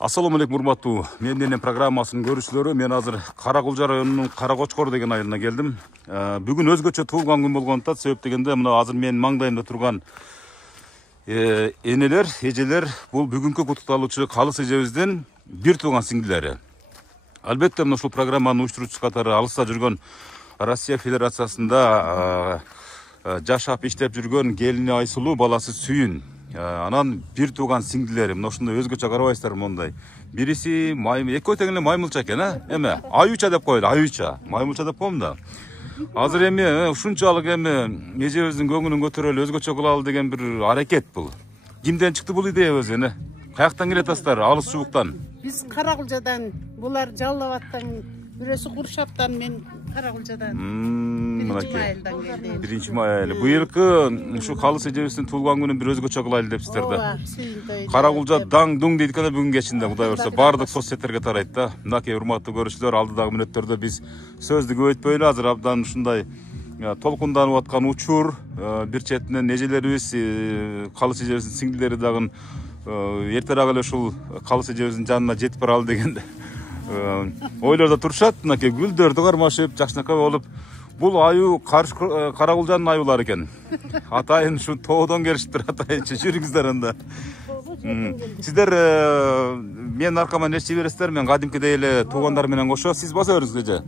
Assalamu алейкум, урматтуу Менденен программасынын көрүүчүлөрү. Мен азыр Каракулжа районунун Каракочкор деген айылына келдим. Бүгүн өзгөчө туулган күн болгондуктан себеп дегенде мына азыр менин маңдайымда турган энелер, эжелер бул бүгүнкү куттукталуучу Калыс эжебиздин бир тууган сиңдилери. Албетте мына ушул программанын уюштуруучусу катары алыста жүргөн Россия Федерациясында жашап иштеп жүргөн келини Айсулуу, баласы Сүйүн. Анан бир тууган сиңдилери мына ушундай өзгөчө карабайсыздар мондай. Бириси экөө тең эле маймылча экен, эме аюуча деп коелу, аюуча. Маймылча деп коем да. Азыр эми ушунчалык эми эжебиздин көңүлүн көтөрөлү, өзгөчө кылалы деген бир аракет бул. Кимден чыкты бул идея өзү эне? Каяктан келатасыздар? Алыс жууктан. Биз Каракулжадан, булар Жалал Абадтан, бирөөсү Куршаптан, мен Каракулжадан. Биринчи май айылы. Быйылкы ушу Калыс эжебиздин туулган күнүн бир өзгөчө кылайлы депсиздер да. Каракулжа даң дуң дейт экен бүгүн кечинде, Кудай урса баардык соцсеттерге тарайт да. Мынакей урматтуу көрүүчүлөр, алдыдагы мүнөттөрдө биз сөздү көбөйтпөйлү, азыр абдан ушундай толкунданып аткан учур, бир четинен эжелерибиз, Калыс эжебиздин сиңдилери дагы эртерээк эле ушул Калыс эжебиздин жанына жетип баралы дегенде ойлордо турушат. Мынакей гүлдөрдү кармашып, жакшынакай болуп, бул аю Каракулжанын аюулары экен. Атайын ушу тоодон келишиптир, атайынчы жүрүңүздөр анда. Сиздер менин аркама нерсе бересиздер, мен кадимкидей эле туугандар менен кошо сиз баса бериңиз эже.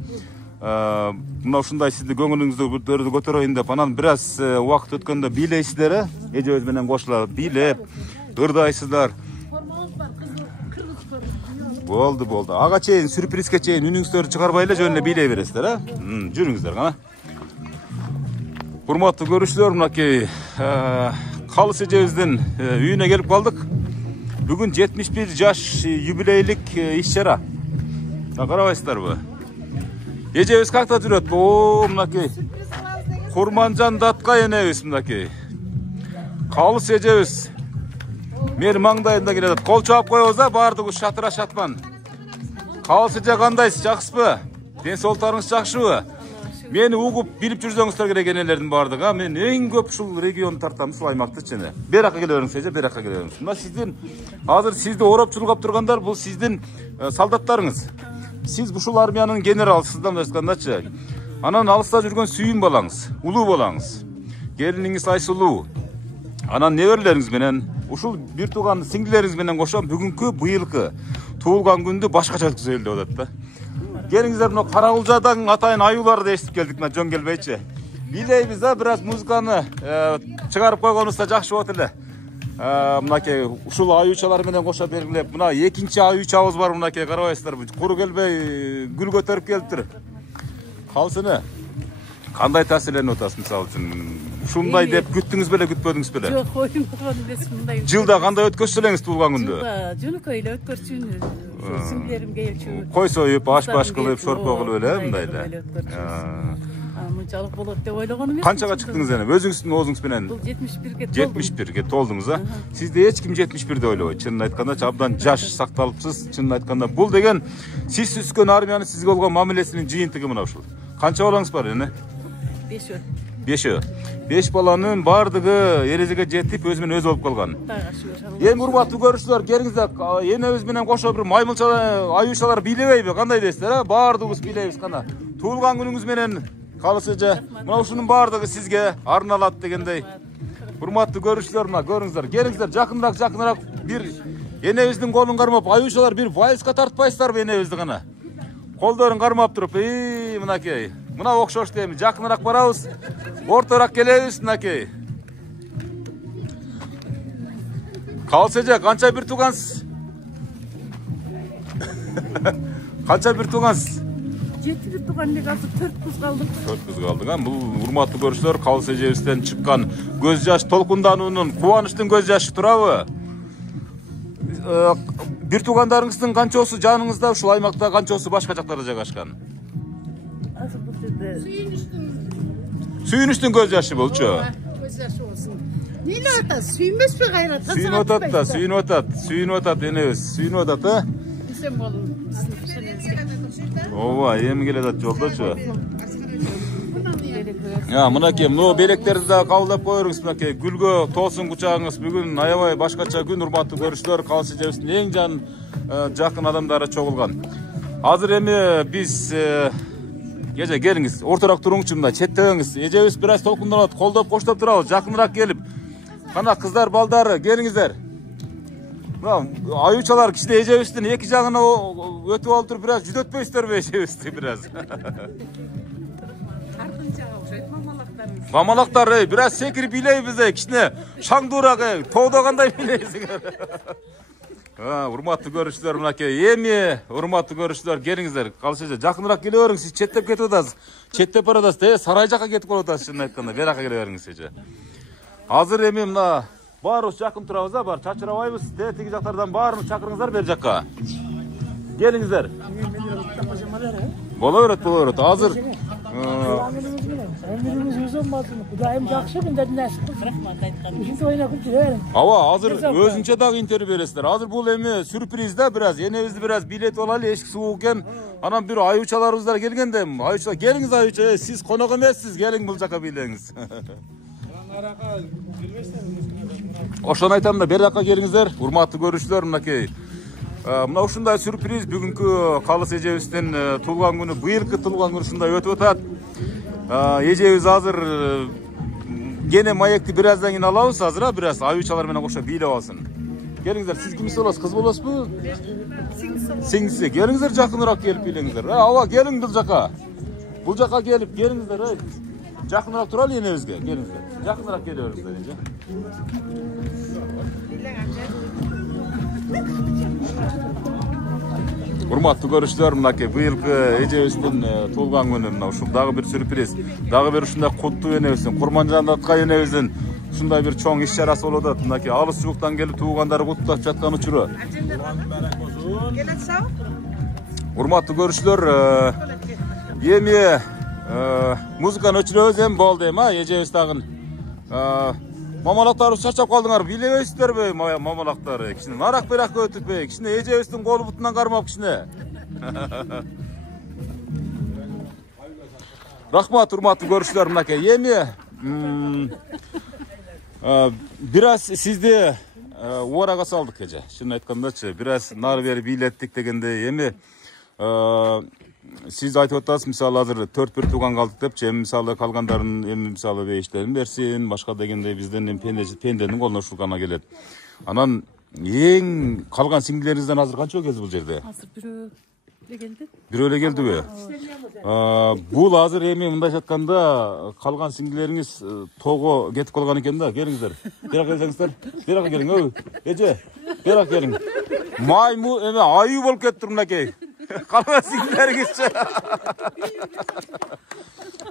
Мына ушундай сизди көңүлүңүздү көтөрөйүн деп, анан бир аз убакыт өткөндө бийлейсиздер, эжебиз менен кошула бийлеп, ырдайсыздар. Болду. Ага чейин, сюрпризге чейин үнүңүздөрдү чыгарбай эле жөн эле бийлей бересиздер, жүрүңүздөр кана. Урматтуу көрүүчүлөр, мынакей Калыс эжебиздин үйүнө келип калдык. Бүгүн 71 жаш юбилейлик иш-чара. Карабайсыздарбы? Эжебиз какта жүрөт? Мынакей Курманжан Датка энебиз, мынакей Калыс эжебиз мени маңдайымда келет. Кол чаап коебуз да, баардыгы шатыра шатман. Калыс эже кандайсыз, жакшысызбы? Ден соолуктарыңыз жакшыбы? Мени угуп билип жүрсөңүздөр керек энелердин баардыгы. Мен эң көп ушул регионду тартам, ушул аймактычы. Бер жака келе бериңиз эже, бер жака келе бериңиз. Мына сиздин азыр сизди ороп чулгап тургандар бул сиздин солдаттарыңыз. Сиз ушул армиянын генералысыз да, мындай айткандачы. Анан алыста жүргөн Сүйүн балаңыз, улуу балаңыз, келиниңиз Айсулуу, анан неберелериңиз менен ушул бир тууган сиңдилериңиз менен кошо бүгүнкү быйылкы туулган күндү башкача өткөзөлү деп атат да. Келиңиздер, мына Каракулжадан атайын аюуларды эстип келдик, мына жөн келбейчи. Бийлейбиз да, бир аз музыканы чыгарып койгонубузда жакшы болот эле. Мынакей ушул аюучалар менен кошо белгилеп, мына экинчи аюучабыз бар, мынакей карабайсыздарбы? Куру келбей гүл көтөрүп келиптир. Калыс эне, кандай таасирленип атасыз мисалы үчүн? Ушундай деп күттүңүз беле, күтпөдүңүз беле? Жок, ойногон эмес мындай. Жылда кандай өткөрсөң элеңиз туулган күндү? Жылда жөнөкөй эле өткөрчүн. Сиңдилерим келчү. Кой союп, аш-баш кылып, шорпо кылып эле мындай эле. Мынчалык болот деп ойлогон эмес. Канчага чыктыңыз эне? Өзүңүздүн оозуңуз менен? Бул 71ге толдум. 71ге толдуңуз, а? Сизди эч ким 71 деп ойлобойт. Чынын айтканда, абдан жаш сакталыпсыз. Чынын айтканда, бул деген сиз түзгөн армиянын сизге болгон мамилесинин жыйынтыгы мына ушул. Канча балаңыз бар эне? 5. 5 баланын баардыгы эрежеге жетип, өзү менен өзү болуп калган. Эми урматтуу көрүүчүлөр, келиңиздер, энебиз менен кошо бир маймылча аюучалар бийлебейби? Кандай дейсиздер, Баардыгыбыз бийлейбиз кана. Туулган күнүңүз менен Калыс эже, мына ушунун баардыгы сизге арналат дегендей. Урматтуу көрүүчүлөр, мына көрүңүздөр, келиңиздер, жакыныраак бир энебиздин колун кармап, аюучалар бир вальска тартпайсыздарбы энебизди кана? Колдорун кармап туруп, мынакей. Мына окшош дейм, жакыныраак барабыз, ортороак келебиз, мынакей. Калыс эже, канча бир туугансыз? Канча бир туугансыз? 7 бир тууган элек, азыр 4 кыз калдык. 4 кыз калдык, бул урматтуу көрүүчүлөр, Калыс эжебизден чыккан көз жаш, толкундануунун, кубанычтын көз жашы турабы? Бир туугандарыңыздын канчоосу жаныңызда, ушул аймакта канчоосу башка жактарда жайгашкан? Азыр бул жерде Сүйүнүчтүн көз жашы болчу. Көз жашы болсун. Нейле атат? Сүйүнбөспү кайра? Сүйүнүп атат энебиз. Сүйүнүп атат, Сен болун. Ооба, эми келе атат жолдочу. мынакей мына белектерди да кабылдап коюңуз. Мынакей гүлгө толсун кучагыңыз. Бүгүн аябай башкача күн, урматтуу көрүүчүлөр. Калыс эжебиздин эң жакын адамдары чогулган. Азыр эми биз эже келиңиз, орторок туруңчу, мына четтебеңиз. Эжебиз бир аз толкундалат, колдоп коштоп турабыз. Жакыныраак келип. Кана кыздар, балдары, келиңиздер. Аюучалар кичине эжебиздин эки жагына өтүп алып туруп, бир аз жүдөтпөйсүздарбы эжебизди бир аз? Мамалактар, бир аз секирип бийлейбиз, кичине шаңдуураак, тоодогандай бийлейсиңер. Урматтуу көрүүчүлөр, мынакей эми урматтуу көрүүчүлөр, келиңиздер. Калыс эже, жакыныраак келе бериңиз, сиз четтеп кетип атасыз. Четтеп баратасыз, сарай жака кетип калып шынын айтканда, бери жака келе бериңиз эже. Азыр эми мына баарыбыз жакын турабыз, бар чачырабайбыз. Тиги жактардан баарын чакырыңыздар бери жакка. Келиңиздер. Боло берет. Азыр Kudayım жақсы күндердің әсіп рахмат айтқан. Ушинтип ойнап жүре бериң. Ооба, азыр өзүнчө дагы интервью бересиздер. Азыр бул эми сюрприз да, бир аз энебизди бир аз билетип алалы, эшик суук экен. Анан бир аюучаларыбыз да келгенде, аюуча келиңиз аюуча, сиз конок эмессиз, келиң бул жака бийлеңиз. Ошону айтам да, бери жака келиңиздер, урматтуу көрүүчүлөр, мынакей. Мына ушундай сюрприз бүгүнкү Калыс эжебиздин туулган күнү, быйылкы туулган күнү ушундай өтүп атат. Эжебиз азыр гене маекти бир аздан кийин алабыз, азыр бир аз аюучалар менен кошо бийлеп алсын. Келиңиздер, сиз кимиз болосуз? Кыз болосузбу? Сиңдиси. Келиңиздер, жакыныраак келип бийлеңиздер. Ооба, келиң бул жака. Бул жака келип, келиңиздер. Жакыныраак туралы энебизге, келиңиздер. Жакыныраак келе бериңиздер, эже. Урматтуу көрүүчүлөр, мынакей быйылкы эжебиздин туулган күнү, мына ушул дагы бир сюрприз. Дагы бир ушундай куттуу энебиздин, Курманжан Аткай энебиздин ушундай бир чоң иш-чарасы болуп атат. Мынакей алыс жууктан келип туугандары куттуктап жаткан учуру. Урматтуу көрүүчүлөр, эми музыканы өчүрөбүз, эми болду эми, эжебиз дагы мамалактарыбыз чарчап калдыңар, бийлебейсиздерби мамалактары? Кичине нарак беракка өтүппөй, кичине эжебиздин колу бутунан кармап кичине. Рахмат, урматтуу көрүүчүлөр, мынакей эми бир аз сизди убарага салдык эже. Шынын айткандачы, бир аз нары бери бийлеттик дегенде эми сиз айтып атасыз, мисалы азыр 4-1 тууган калдык депчи, эми мисалы калгандарын эми мисалы бейиштерин берсин, башка дегенде бизден эми пенденин колуна ушул гана келет. Анан эң калган сиңдилериңизден азыр канча келди бул жерде? Азыр бирөө эле келди. Бирөө эле келдиби? Бул азыр эми мындайча айтканда калган сиңдилериңиз тоого кетип калган экен да. Келиңиздер. Бирак келсеңиздер. Бирак келиң, эже. Бирак келиң. Майму эми аю болуп кетиптир мынакей. Калган сиңдилериңизчи.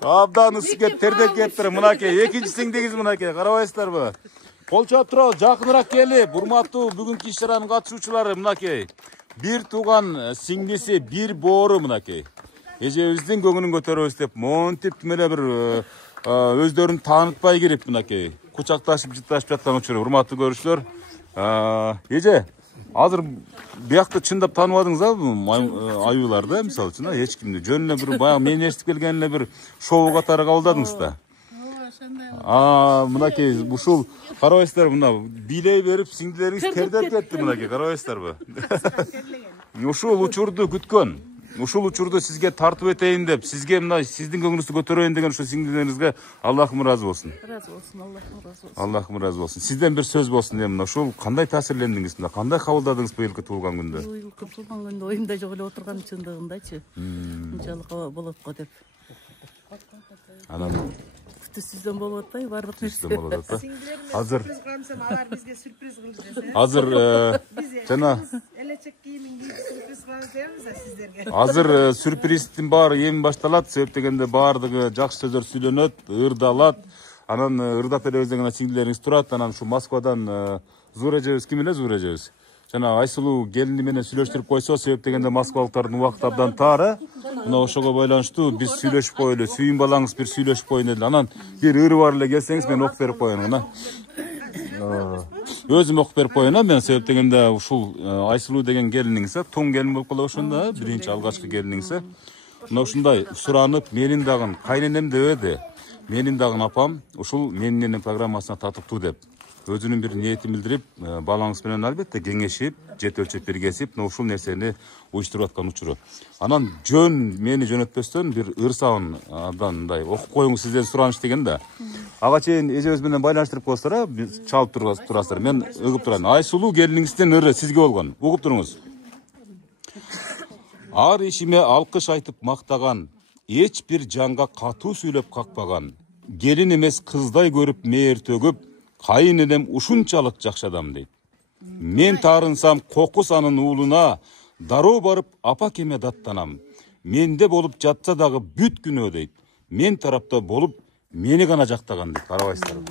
Абдан ысып тердеп кетиптир мынакей. Экинчи сиңдиңиз мынакей. Карабайсыздарбы? Кол чаап турабыз, жакыныраак келип, урматтуу бүгүнкү иш-чаранын катышуучулары мынакей. Бир тууган сиңдиси, бир боору мынакей. Эжебиздин көңүлүн көтөрөбүз деп, монтип ким эле бир өздөрүн таанытпай кирип мынакей. Кучакташып, жытташып жаткан учуру, урматтуу көрүүчүлөр. Эже, азыр биякты чындап тааныбадыңыз аюуларды, мисалы үчүн, эч кимди. Жөн эле бир баягы мен естип келген эле бир шоу катары кабылдадыңыз да. Мынакей, ушул карабайсыздар, мына бийлей берип, сиңдилериңиз тердеп кетти мынакей, карабайсыздарбы? Ушул учурду күткөн, ушул учурду сизге тартып этейин деп, сизге мына сиздин көңүлүңүздү көтөрөйүн деген ушул сиңдилериңизге Аллахым ыраазы болсун. Ыраазы болсун, Аллахым ыраазы болсун. Аллахым ыраазы болсун. Сизден бир сөз болсун эми мына ушул кандай таасирлендиңиз, мына кандай кабылдадыңыз быйылкы туулган күндө? Быйылкы туулган күндө оюмда жок эле отурган чындыгындачы. Мынчалык болот го деп. Анан Сизден болуп атпайбы баардык нерсе? Сизден болуп атат. Азыр алар бизге сюрприз кылды. Азыр жана Элечек кийимин кийип сюрприз кылабыз дейбиз сиздерге. Азыр сюрприздин баары эми башталат, себеп дегенде баардыгы жакшы сөздөр сүйлөнөт, ырдалат. Анан ырдап элебиз деген сиңдилериңиз турат. Анан ушу Москвадан Зура эжебиз, ким эле Зура эжебиз? Жана Айсулуу келини менен сүйлөштүрүп койсо, себеп дегенде москвалыктардын убакыты абдан тар. Мына ошого байланыштуу биз сүйлөшүп коелу, сүйүн балаңыз бир сүйлөшүп коюн деди. Анан бир ыры бар эле келсеңиз мен окуп берип коеюн мына. Өзүм окуп берип коеюн мен, себеп дегенде ушул Айсулуу деген келиниңиз, туң келин болуп кала ошондо, биринчи алгачкы келиниңиз. Мына ушундай суранып, менин дагы кайненем дебеди. менин дагы апам ушул менин программасына татыктуу деп өзүнүн бир ниетин билдирип, балаңыз менен албетте кеңешип, жет өлчөп биргесип, ушул нерсени уюштуруп аткан учуру. Анан жөн мени жөнөтпөстөн бир ырсабын абдан мындай окуп коюңуз сизден сураныч деген да. Ага чейин эжебиз менен байланыштырып коесуздар, чалып турасыздар. Мен өгүп турайын. Айсулуу келиниңизден өрө сизге болгон. Угуп туруңуз. Ар ишиме алкыш айтып мактаган, эч бир жанга катуу сүйлөп какпаган, келин эмес кыздай көрүп мээр төгүп, кайын энем ушунчалык жакшы адам дейт. Мен таарынсам кокус анын уулуна, дароо барып апа кеме даттанам. Менде болуп жатса дагы бүт күнөө дейт. Мен тарапта болуп мени гана жактаган дейт. Карабайсыздарбы?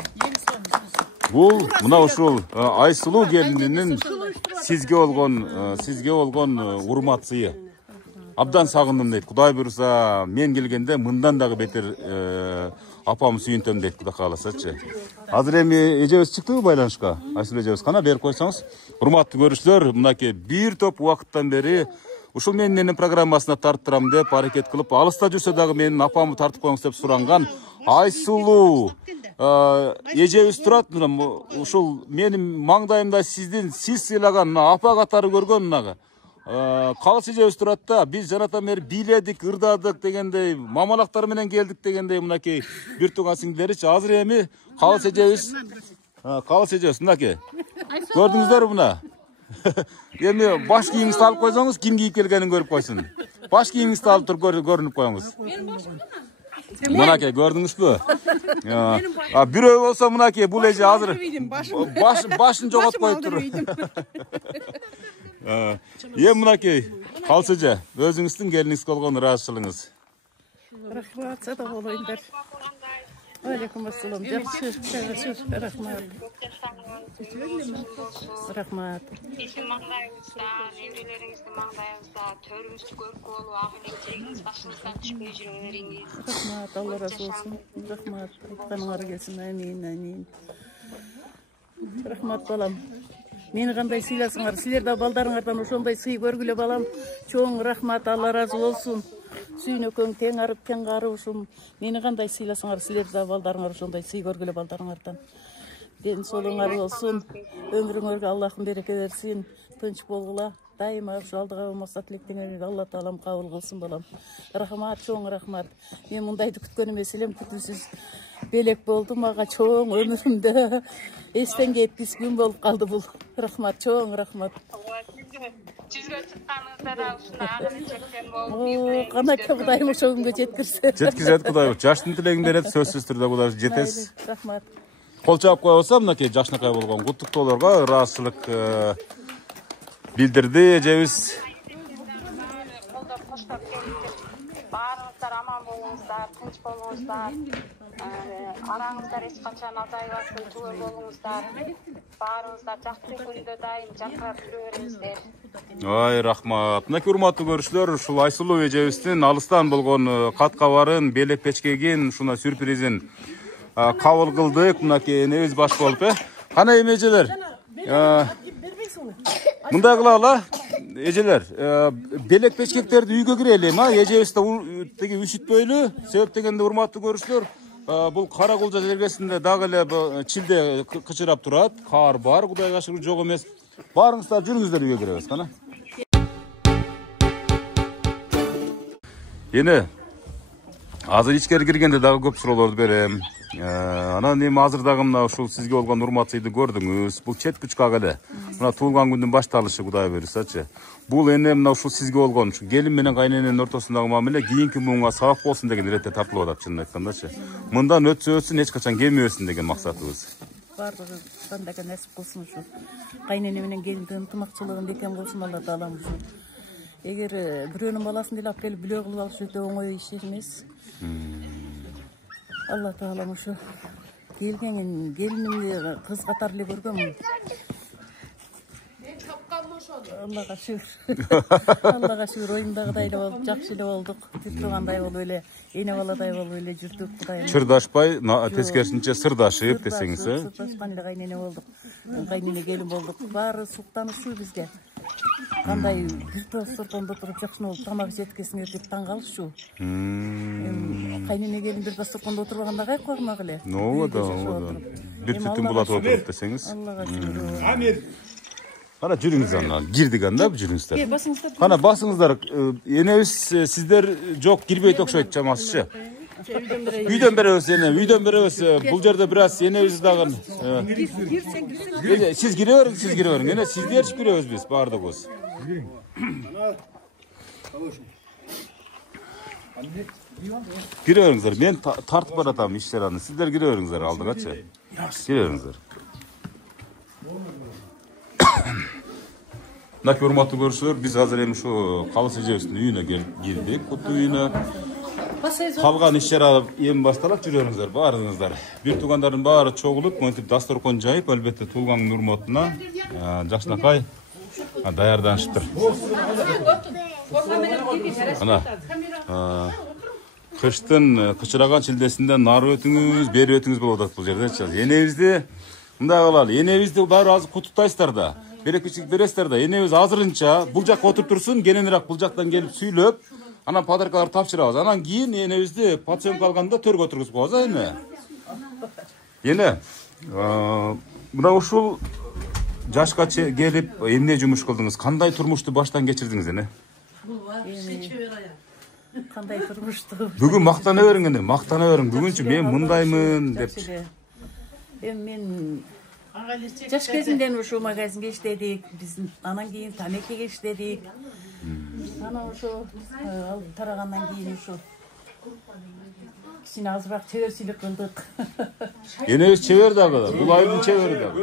Бул мына ушул Айсулуу келининин сизге болгон урмат сыйы. Абдан сагындым дейт. Кудай буйруса мен келгенде мындан дагы бетер апам сүйүнтөм дейт, Кудай кааласачы. Азыр эми эжебиз чыктыбы байланышка? Айсулуу эжебиз кана берип койсоңуз. Урматтуу көрүүчүлөр, мынакей бир топ убакыттан бери ушул менин программасына тарттырам деп аракет кылып, алыста жүрсө дагы менин апамды тартып коюңуз деп суранган Айсулуу эжебиз турат. Ушул менин маңдайымда сиз сыйлаган апа катары көргөн калыс эжебиз турат да. Биз жанатан бери бийледик, ырдадык дегендей, мамалактар менен келдик дегендей мынакей бир тууган сиңдилеричи. Азыр эми калыс эжебиз мынакей. Көрдүңүздөрбү мына? Эми баш кийимиңизди алып койсоңуз, ким кийип келгенин көрүп койсун. Баш кийимиңизди алып туруп көрүнүп коюңуз. Мынакей көрдүңүзбү? Бирөө болсо мынакей бул эже азыр башын жоготуп коюптур. Эми мынакей калыс эже, өзүңүздүн келиниңизге болгон ыраазычылыгыңыз. Рахмат, сада болоюңдар. Алейкум ассалам. Жакшы, рахмат. Рахмат. Биздин маңдайыбызда, неврелериңиздин маңдайыбызда, төрүңүздү көрүп болуп, ак электегиңиз башыңыздан түшпөй жүрүңөрүңүз. Рахмат, Алла разы болсун. Рахмат. Айтканыңар келсин. Амин, амин. Рахмат балам. Мени кандай сыйласыңар? Силер да балдарыңардан ошондой сый көргүлө балам. Чоң рахмат, Алла разы болсун. Сүйнөкөң тең арып, тең карыбышым. Мени кандай сыйласыңар? Силер да балдарыңар ошондой сый көргүлө балдарыңардан. Ден соолуңар болсун. Өмүрүңөргө Аллахым береке берсин. Тынч болгула. Дайыма ушу алдыга болмаса тилектеңерге Алла таалам кабыл кылсын балам. Рахмат, чоң рахмат. Мен мындайды күткөн эмес элем, күтүүсүз белек болду мага чоң өмүрүмдө. Эстен кеткис күн болуп калды бул. Рахмат, чоң рахмат. Жүзгө чыкканыңызда да ушундай агын чеккен болуп. Канат Кудайым ошо күнгө жеткирсе. Жеткизет Кудай. Жаштын тилегин берет, сөзсүз түрдө Кудай жетесиз. Рахмат. Кол чаап койбосо мынакей жакшынакай болгон куттуктоолорго ыраазычылык билдирди эжебиз. Колдоп коштоп келип, баарыңыздар аман болуңуздар, тынч болуңуздар. Араңыздар эч качан азайбасын, түгөл болуңуздар. Баарыңыздар жакшы күндө дайым жакырап жүрө бериңиздер. Ай, рахмат. Мынакей урматтуу көрүүчүлөр, ушул Айсулуу эжебиздин алыстан болгон кат кабарын, белек печкегин, ушуна сюрпризин кабыл кылдык. Мынакей энебиз баш болуп, Кана эми эжелер? Мындай кылалы, эжелер, белек печкектерди үйгө кирели, эжебиз теги üşүтпөйлү. Себеп дегенде урматтуу көрүүчүлөр, бул Кара Кулжа жергесинде дагы эле чилде кычырап турат. Кар бар, Кудайга шүгүр, жок эмес. Барыңыздар, жүрүңүздөр үйгө киребиз, кана. Эне азыр ичкери киргенде дагы көп суроолорду берем. Анан эми азыр дагы мына ушул сизге болгон урмат сыйды көрдүңүз. Бул чет бучкак эле. Мына туулган күндүн башталышы, Кудай буйрусачы. Бул эне мына ушул сизге болгон келин менен кайнененин ортосундагы мамиле кийинки муңга сабак болсун деген иретте тартылып атат, чынын айткандачы. Мындан өтсүн, эч качан кемибесин деген максатыбыз. Бардыгы кандайга насип кылсын ушу. Кайнене менен келиндин ынтымакчылыгын бекем кылсын Алла таалам ушу. Эгер бирөөнүн баласын деле алып келип бүлө кылып алыш өтө оңой иш эмес. Алла таалам ушу келинимди кыз катары эле көргөм. Аллага шүгүр. Аллага шүгүр, оюмдагыдай эле болуп, жакшы эле болдук. Жүрүп тургандай болуп эле, эне баладай болуп эле жүрдүк, Кудайым. Чырдашпай, тескерисинче сырдашып десеңиз, Сырдашкан эле кайнене болдук. Кайнене келин болдук. Баары суктанышуу бизге. Кандай бир топ сортондо туруп жакшы болуп тамак жеткесиңер деп таң калышчу. Кайнене келин бир дасторконда отурганда кай куагмак эле. Ооба. Бир түтүн булат отуруп десеңиз. Аллага шүгүр. Кана жүрүңүз ана. Кирдик анда жүрүңүздөр. Кана басыңыздар. Энебиз сиздер жок кирбейт окшойт чамасы. Үйдөн беребиз эне, үйдөн беребиз. Бул жерде бир аз энебиз дагы. Сиз кире бериң. Эне сиздерчи киребиз биз баардыгыбыз. Кире бериңиздер. Мен тартып баратам иш-чараны. Сиздер кире бериңиздер алдыгачы. Кире бериңиздер. Мынакей урматтуу көрүүчүлөр, биз азыр эми ушу Калыс эжебиздин үйүнө кирдик. Куту үйүнө. Калган иш-чара эми башталат, жүрөңүздөр баарыңыздар. Бир туугандардын баары чогулуп, монтип дасторкон жайып, албетте туулгаңдын урматына жакшынакай даярданышыптыр. Ана кыштын кычыраган шилдесинде нары өтүңүз, бери өтүңүз болуп атат бул жердечи. Энебизди мындай кылалы. Энебизди баары азыр кутуктайсыздар да. Берекичик бересиздер да. Энебиз азырынча бул жакка отуруп турсун, кененирээк бул жактан келип сүйлөп, анан подаркаларды тапшырабыз. Анан кийин энебизди пациентке алганда төргө отургузуп коебуз, эне. Эне, мына ушул жашка келип эмне жумуш кылдыңыз? Кандай турмушту баштан кечирдиңиз, эне? Кандай турмушту? Бүгүн мактана бериң, эне, мактана бериң. Бүгүнчү мен мындаймын деп. Эми мен жаш кезимден ушу магазинге иштедик, биз анан кийин тамекиге иштедик. Анан ушу алып тарагандан кийин ушу кичине азыраак чеберчилик кылдык. Энебиз чебер дагы, бул айылдын чебери дагы.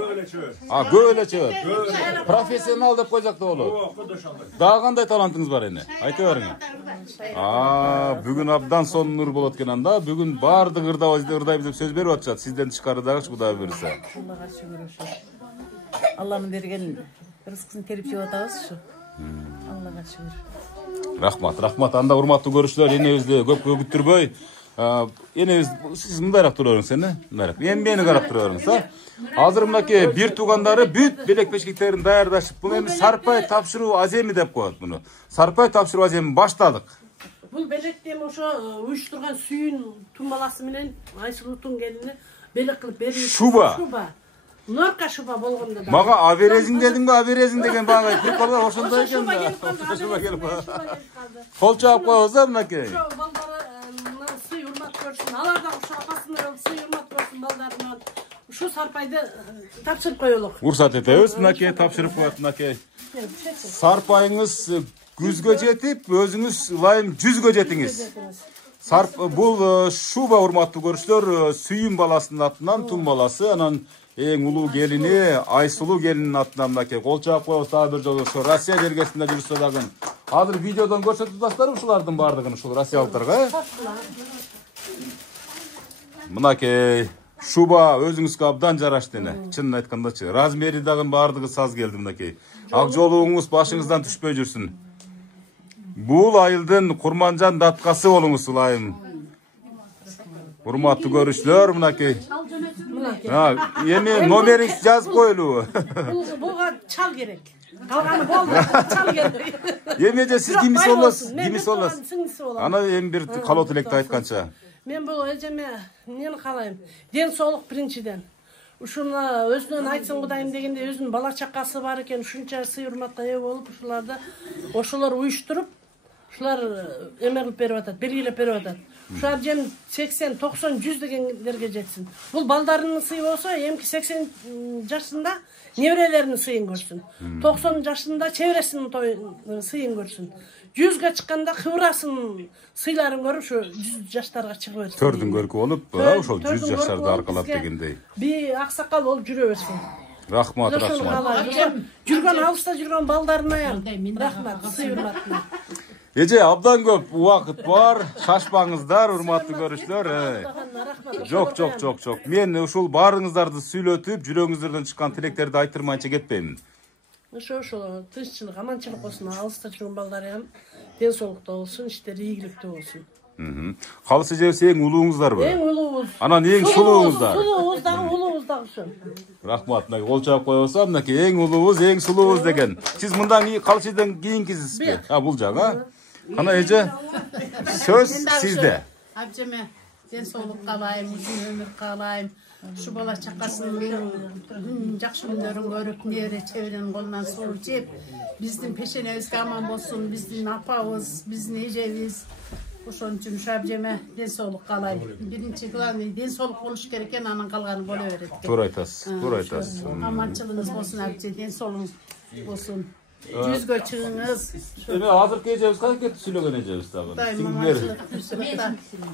Көп эле чебер. Профессионал деп койсак да болот. Дагы кандай талантыңыз бар, эне? Айта бериң. Бүгүн абдан сонур болот экен анда. Бүгүн баардык ырдайбыз деп сөз берип атышат. Сизден тышкары дагы Кудай буйрса. Аллага шүгүр ушу. Алланын берген рызкысын терип жеп атабыз ушу. Аллага шүгүр. Рахмат. Анда урматтуу көрүүчүлөр, энебизди көпкө күттүрбөй, энебиз сиз мындайраак тура бериңиз, эне? Мындайраак. Мени карап тура бериңиз, Азыр мынакей бир туугандары бүт белек бешкектерин даярдашып, бул эми сарпай тапшыруу аземи деп коет муну. Сарпай тапшыруу аземин баштадык. Бул белекти эми ошо уюштурган сүйүн тумаласы менен Айсулутун келини белек кылып берип. Шуба. Норка шуба болгондо да. Мага аберезиң дедиңби, аберезиң деген бага приколдор ошондой экен да. Шуба келип калды. Кол чаап коебуз да мынакей. Ошо балдары сый урмат көрсүн. Алар да ошо апасына сый урмат көрсүн балдарынан. Ушу сарпайды тапшырып коелук. Урсат этебиз, мынакей тапшырып коет мынакей. Сарпайыңыз күзгө жетип, өзүңүз ылайым 100гө жетиңиз. Бул шуба урматтуу көрүүчүлөр, сүйүн баласынын атынан Тум баласы, анан эң улуу келини Айсулуу келинин атынан мынакей кол чаап коебуз дагы бир жолу. Ошо Россия бергесинде жүрсө дагы. Азыр видеодон көрсөтүп атасыздар ушулардын баардыгын, ушул россиялыктарга. Мынакей шуба өзүңүзгө абдан жарашты, эне. Чынын айткандачы, размери дагы баардыгы саз келди мынакей. Ак жолуңуз башыңыздан түшпөй жүрсүн. Бул айылдын Курманжан даткасы болуңуз ылайым. Урматтуу көрүүчүлөр, мынакей. Эми номериңизди жазып коелубу? Буга чал керек. Калганы болду, чал керек. Эми сиз кимиси болосуз? Ана эми бир калоо тилекти айтканча. Мен бул эжеме эмнени каалайм? Ден соолук биринчиден. Ушуну өзүнөн айтсын Кудайым дегенде өзүнүн бала чакасы бар экен, ушунча сый урматка ээ болуп, ошолор уюштуруп, ушулар эмерип берип атат, белгилеп берип атат. Ушулар жем 80, 90, 100 дегендерге жетсин. Бул балдарынын сыйы болсо, эмки 80 жашында неберелеринин сыйын көрсүн. 90 жашында чебересинин сыйын көрсүн. 100гө чыкканда кыбырасынын сыйларын көрүп, ушу 100 жаштарга чыгып берсин. Төрдүн көркү болуп, ошол 100 жаштарды аркалап дегендей. Би аксакал болуп жүрө берсин. Рахмат. Жүргөн алыста жүргөн балдарына рахмат, сый урматына. Эже, абдан көп убакыт бар, шашпаңыздар, урматтуу көрүүчүлөр. Жок. Мен ушул баарыңыздарды сүйлөтүп, жүрөгүңүздөрдөн чыккан тилектерди айтырмайынча кетпеймин. Ошо тынччылык, аманчылык болсун, алыста жүргөн балдар ден соолукта болсун, иштери ийгиликтүү болсун. Калыс эжебиз эң улууңуздарбы? Эң улуубуз. Анан эң сулууңуздар. Сулуубуз дагы, улуубуз дагы ушу. Рахмат, кол чаап коебузса, мынакей эң улуубуз, эң сулуубуз деген. Сиз мындан Калыс эжеден кийинкисизби? Бул жак, Кана эже, сөз сизде. Абжеме den sooluk kaalayım, uzun ömür kaalayım. Şu bala çakasının jakşı günlerin görüp nere çevirenin kolundan suu jep, bizdin peşenebizge aman bolsun, bizdin apabız, bizdin ejebиz. Oşon üçün şu abjeme den sooluk kaalayım. Birinci glавный den sooluk boluş керек экен, анан калганы боло берет. Doğru aytasiz, doğru aytasiz. Amançılığınız bolsun abje, den sooluğunuz bolsun. Yüzgö çıgыңыз. Hazırkı ejebиz kaç ketip süylögen ejebиz tagы. Dayım amançılık.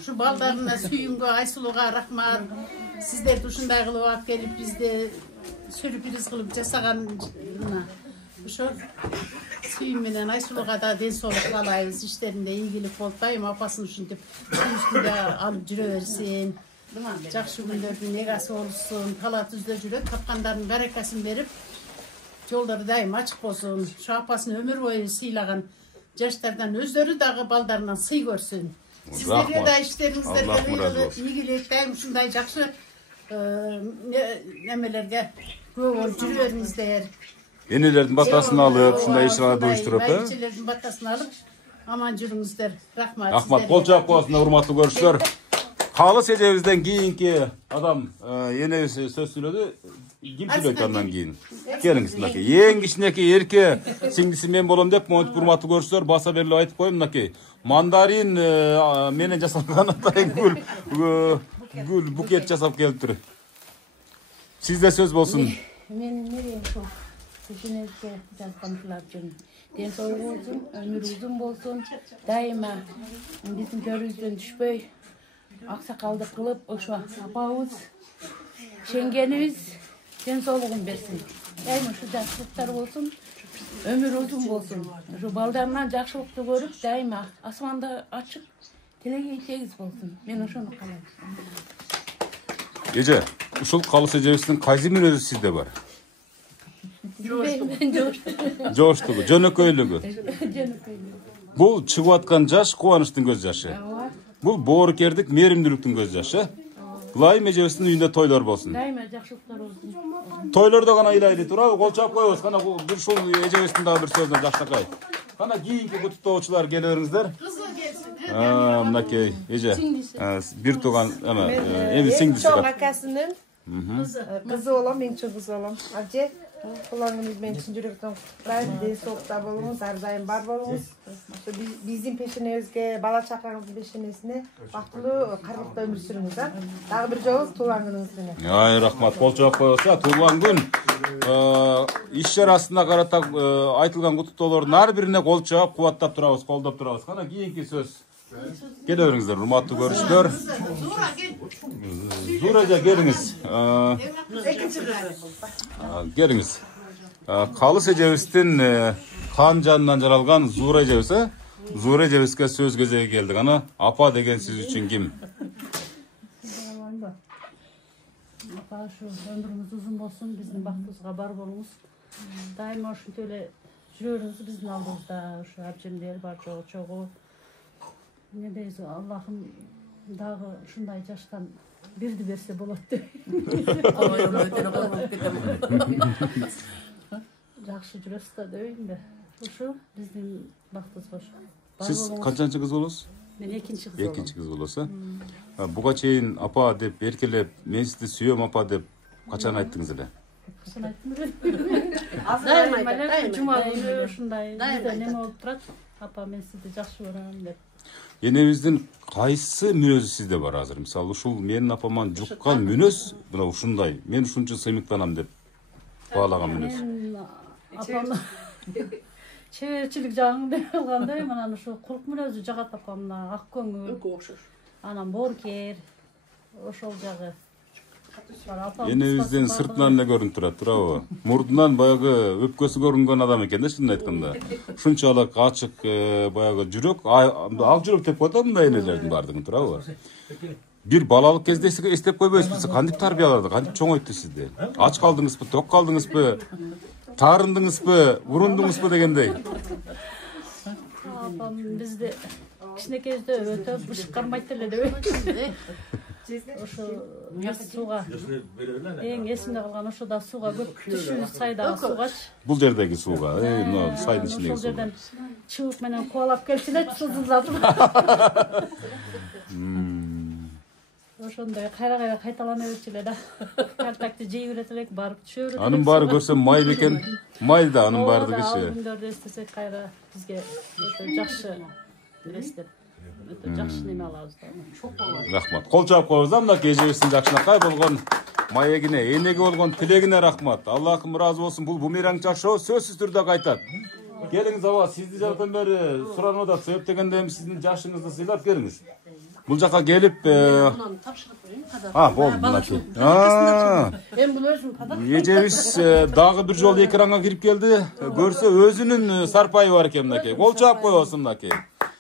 Şu baldarına, suyunga, Aysuluğa rahmat. Sizler de uşunday kılıp alıp gelip bizde sürpriz kılıp jasagan. Şu suyun menen Aysuluğa da den sooluk kaalayбыз. İşlerinde iyilik bolup dayım apasını uşintip üstünde alıp jüre bersin. Jakşı günlerdin egasi olsun. Tala tuzda jürөт, tapkandarın barakaсын berip jolları daim açık bolsun. Şu apasını ömür boyu sıylagan jaşlardan özleri dagı baldarından sый görsün. Sizlerge de işlerinizde iyilik daim şunday jakşı nemelerge көп olup jürüveringizler. Enelerden batasını alıp, şunday işine doyuşturup. Bayçilerden batasını alıp aman jürüңүздөр. Rahmat. Rahmat, kol çap bolasın, hurmatlı görüşler. Kalыс ejebizden kийинки adam yine söz söyledi. Kim söyledi ondan keyin? Gelingиz mınaki. Eң kичинекей erke singisi men bolam dep montип hurmatlı görüşler. Basa berilip aytıp koyayım mınaki. Mandarin menen jasalgan atayın gül buket jasap keliptir. Sizde söz bolsun. Men nereye çok peşenebizge jaskançılar üçün den sooluk bolsun, ömür uzun bolsun. Daima bizdin jörübüzdөн düşpöy aksakaldık kılıp oşo apabız şengenibiz den sooluğun bersin. Daima şu jakşılıklar bolsun, ömür uzun bolsun. Şu baldarından jakşılıkты görüp daima asmanda açık tilegi tegiz bolsun. Men oşonu kaalayм. Ece, uşul kalыс ejebиздин kaysi münözü sizde var? Жоштугу, жөнөкөйлүгү. Бул чыгып аткан жаш кубанычтын көз жашы. Бул боорукердик, мээримдүүлүктүн көз жашы. Ылайым эжебиздин үйүндө тойлор болсун. Дайыма жакшылыктар болсун. Тойлордо гана ыйлайлы турабы, кол чап коебуз. Кана бир ушул эжебиздин дагы бир сөзүнө жакшакай. Кана кийинки куттуктоочулар келе бериңиздер. Мынакей эже. Бир тууган эми сиңдиси бар. Чоң акасынын кызы болом, мен чоң кызы болом. Абже, Kulağınız men için жүрөктөн куттуктайм. Ден соолукта болуңуз, ар дайым бар болуңуз. Биздин пешенебизге, бала чакаңыздын пешенесине бактылуу, карлыкта өмүр сүрүңүз, а? Дагы бир жолу туулган күнүңүз менен. Ай, рахмат. Кол чап коебуз. Туулган күн иш чарасына карата айтылган куттуктоолордун ар бирине кол чап, кубаттап турабыз, колдоп турабыз. Кана кийинки сөз. Келе бериңиздер, урматтуу көрүүчүлөр. Зураja келиңиз. Келиңиз. Kalыс эжебиздин кан жанынан жаралган Зура эжебиз, Зура эжебизге сөз кезеги келди. Ана апа деген сиз үчүн ким? Апа, şu ömrümüz uzun bolsun, биздин бактыбызга бар болуңуз. Дайыма ушинтип эле жүрөрүңүз биздин алдыбызда, ушу абжемдер бар чогуу. Ne deyiz, Allah'ım dağı şunday yaştan birdi verse bolot deyip. Жақсы жүрөсүз да дейин да. Ошо биздин бактыбыз ошо. Siz kaçıncı kız olursunuz? Мен экинчи кыз. Экинчи кыз болосу. Буга чейин апа деп эркелеп, мен сизди сүйөм апа деп качан айттыңыз эле? Качан айттым эле? Дайыма жума күнү ушундай бизде неме болуп турат. Апа, мен сизди жакшы көрөм деп. Энебиздин кайсы мүнөзү сизде бар азыр? Мисалы, ушул менин апаман жуккан мүнөз, мына ушундай. Мен ушунча сыймыктанам деп баалаган мүнөз. Мен апамды чеберчилик жагында кылгандай, мына ушу кулк мүнөзү жагат апамна, ак көңүл. Анан боорукер. Ошол жагы. Энебиздин сыртынан эле көрүнүп турат, туурабы? Мурдунан баягы өпкөсү көрүнгөн адам экен да, чынын айтканда. Ушунчалык ачык баягы жүрөк, ак жүрөк деп коет мындай энелердин бардыгын, туурабы? Бир балалык кезде эстеп койбойсузбу? Кантип тарбиялады, кантип чоңойтtu сизди? Ач калдыңызбы, ток калдыңызбы, таарындыңызбы, урундуңузбу дегендей? Апам бизди кичинекейибизде өтө бышык кармайт эле деп. Ошо сууга эң эсимде калган ошо да сууга көп түшүбүз, сайдагы суугачы. Бул жердеги сууга, мына сайдын ичиндеги Ошол сууга. жерден чыбык менен кубалап келчү эле сузулдатып. ошондой кайра кайталана берчү эле да. Картакты жей берет элек, барып түшө берет. Анын баары көрсөм май бекен. Май да анын баардыгычы. Күндөрдү эстесек кайра бизге өтө жакшы элестеп. Өтө жакшы неме алабыз да. Чок болот. Рахмат. Кол чаап коебуз. Мынакей эжебиздин жакшынакай болгон маегине, энеге болгон тилегине рахмат. Аллахым ыраазы болсун. Бул бумеранг жашоо сөзсүз түрдө кайтат. Келиңиз аба, сизди жактан бери суранып атат. Себеп дегенде эми сиздин жашыңызды сыйлап келиңиз. Бул жака келип, тапшырып коеюн кадак. болду мынакей. Эми бул өзүм кадак. Эжебиз дагы бир жолу экранга кирип келди. Көрсө өзүнүн сарпайы бар экен мынакей. Кол чаап коебуз мынакей.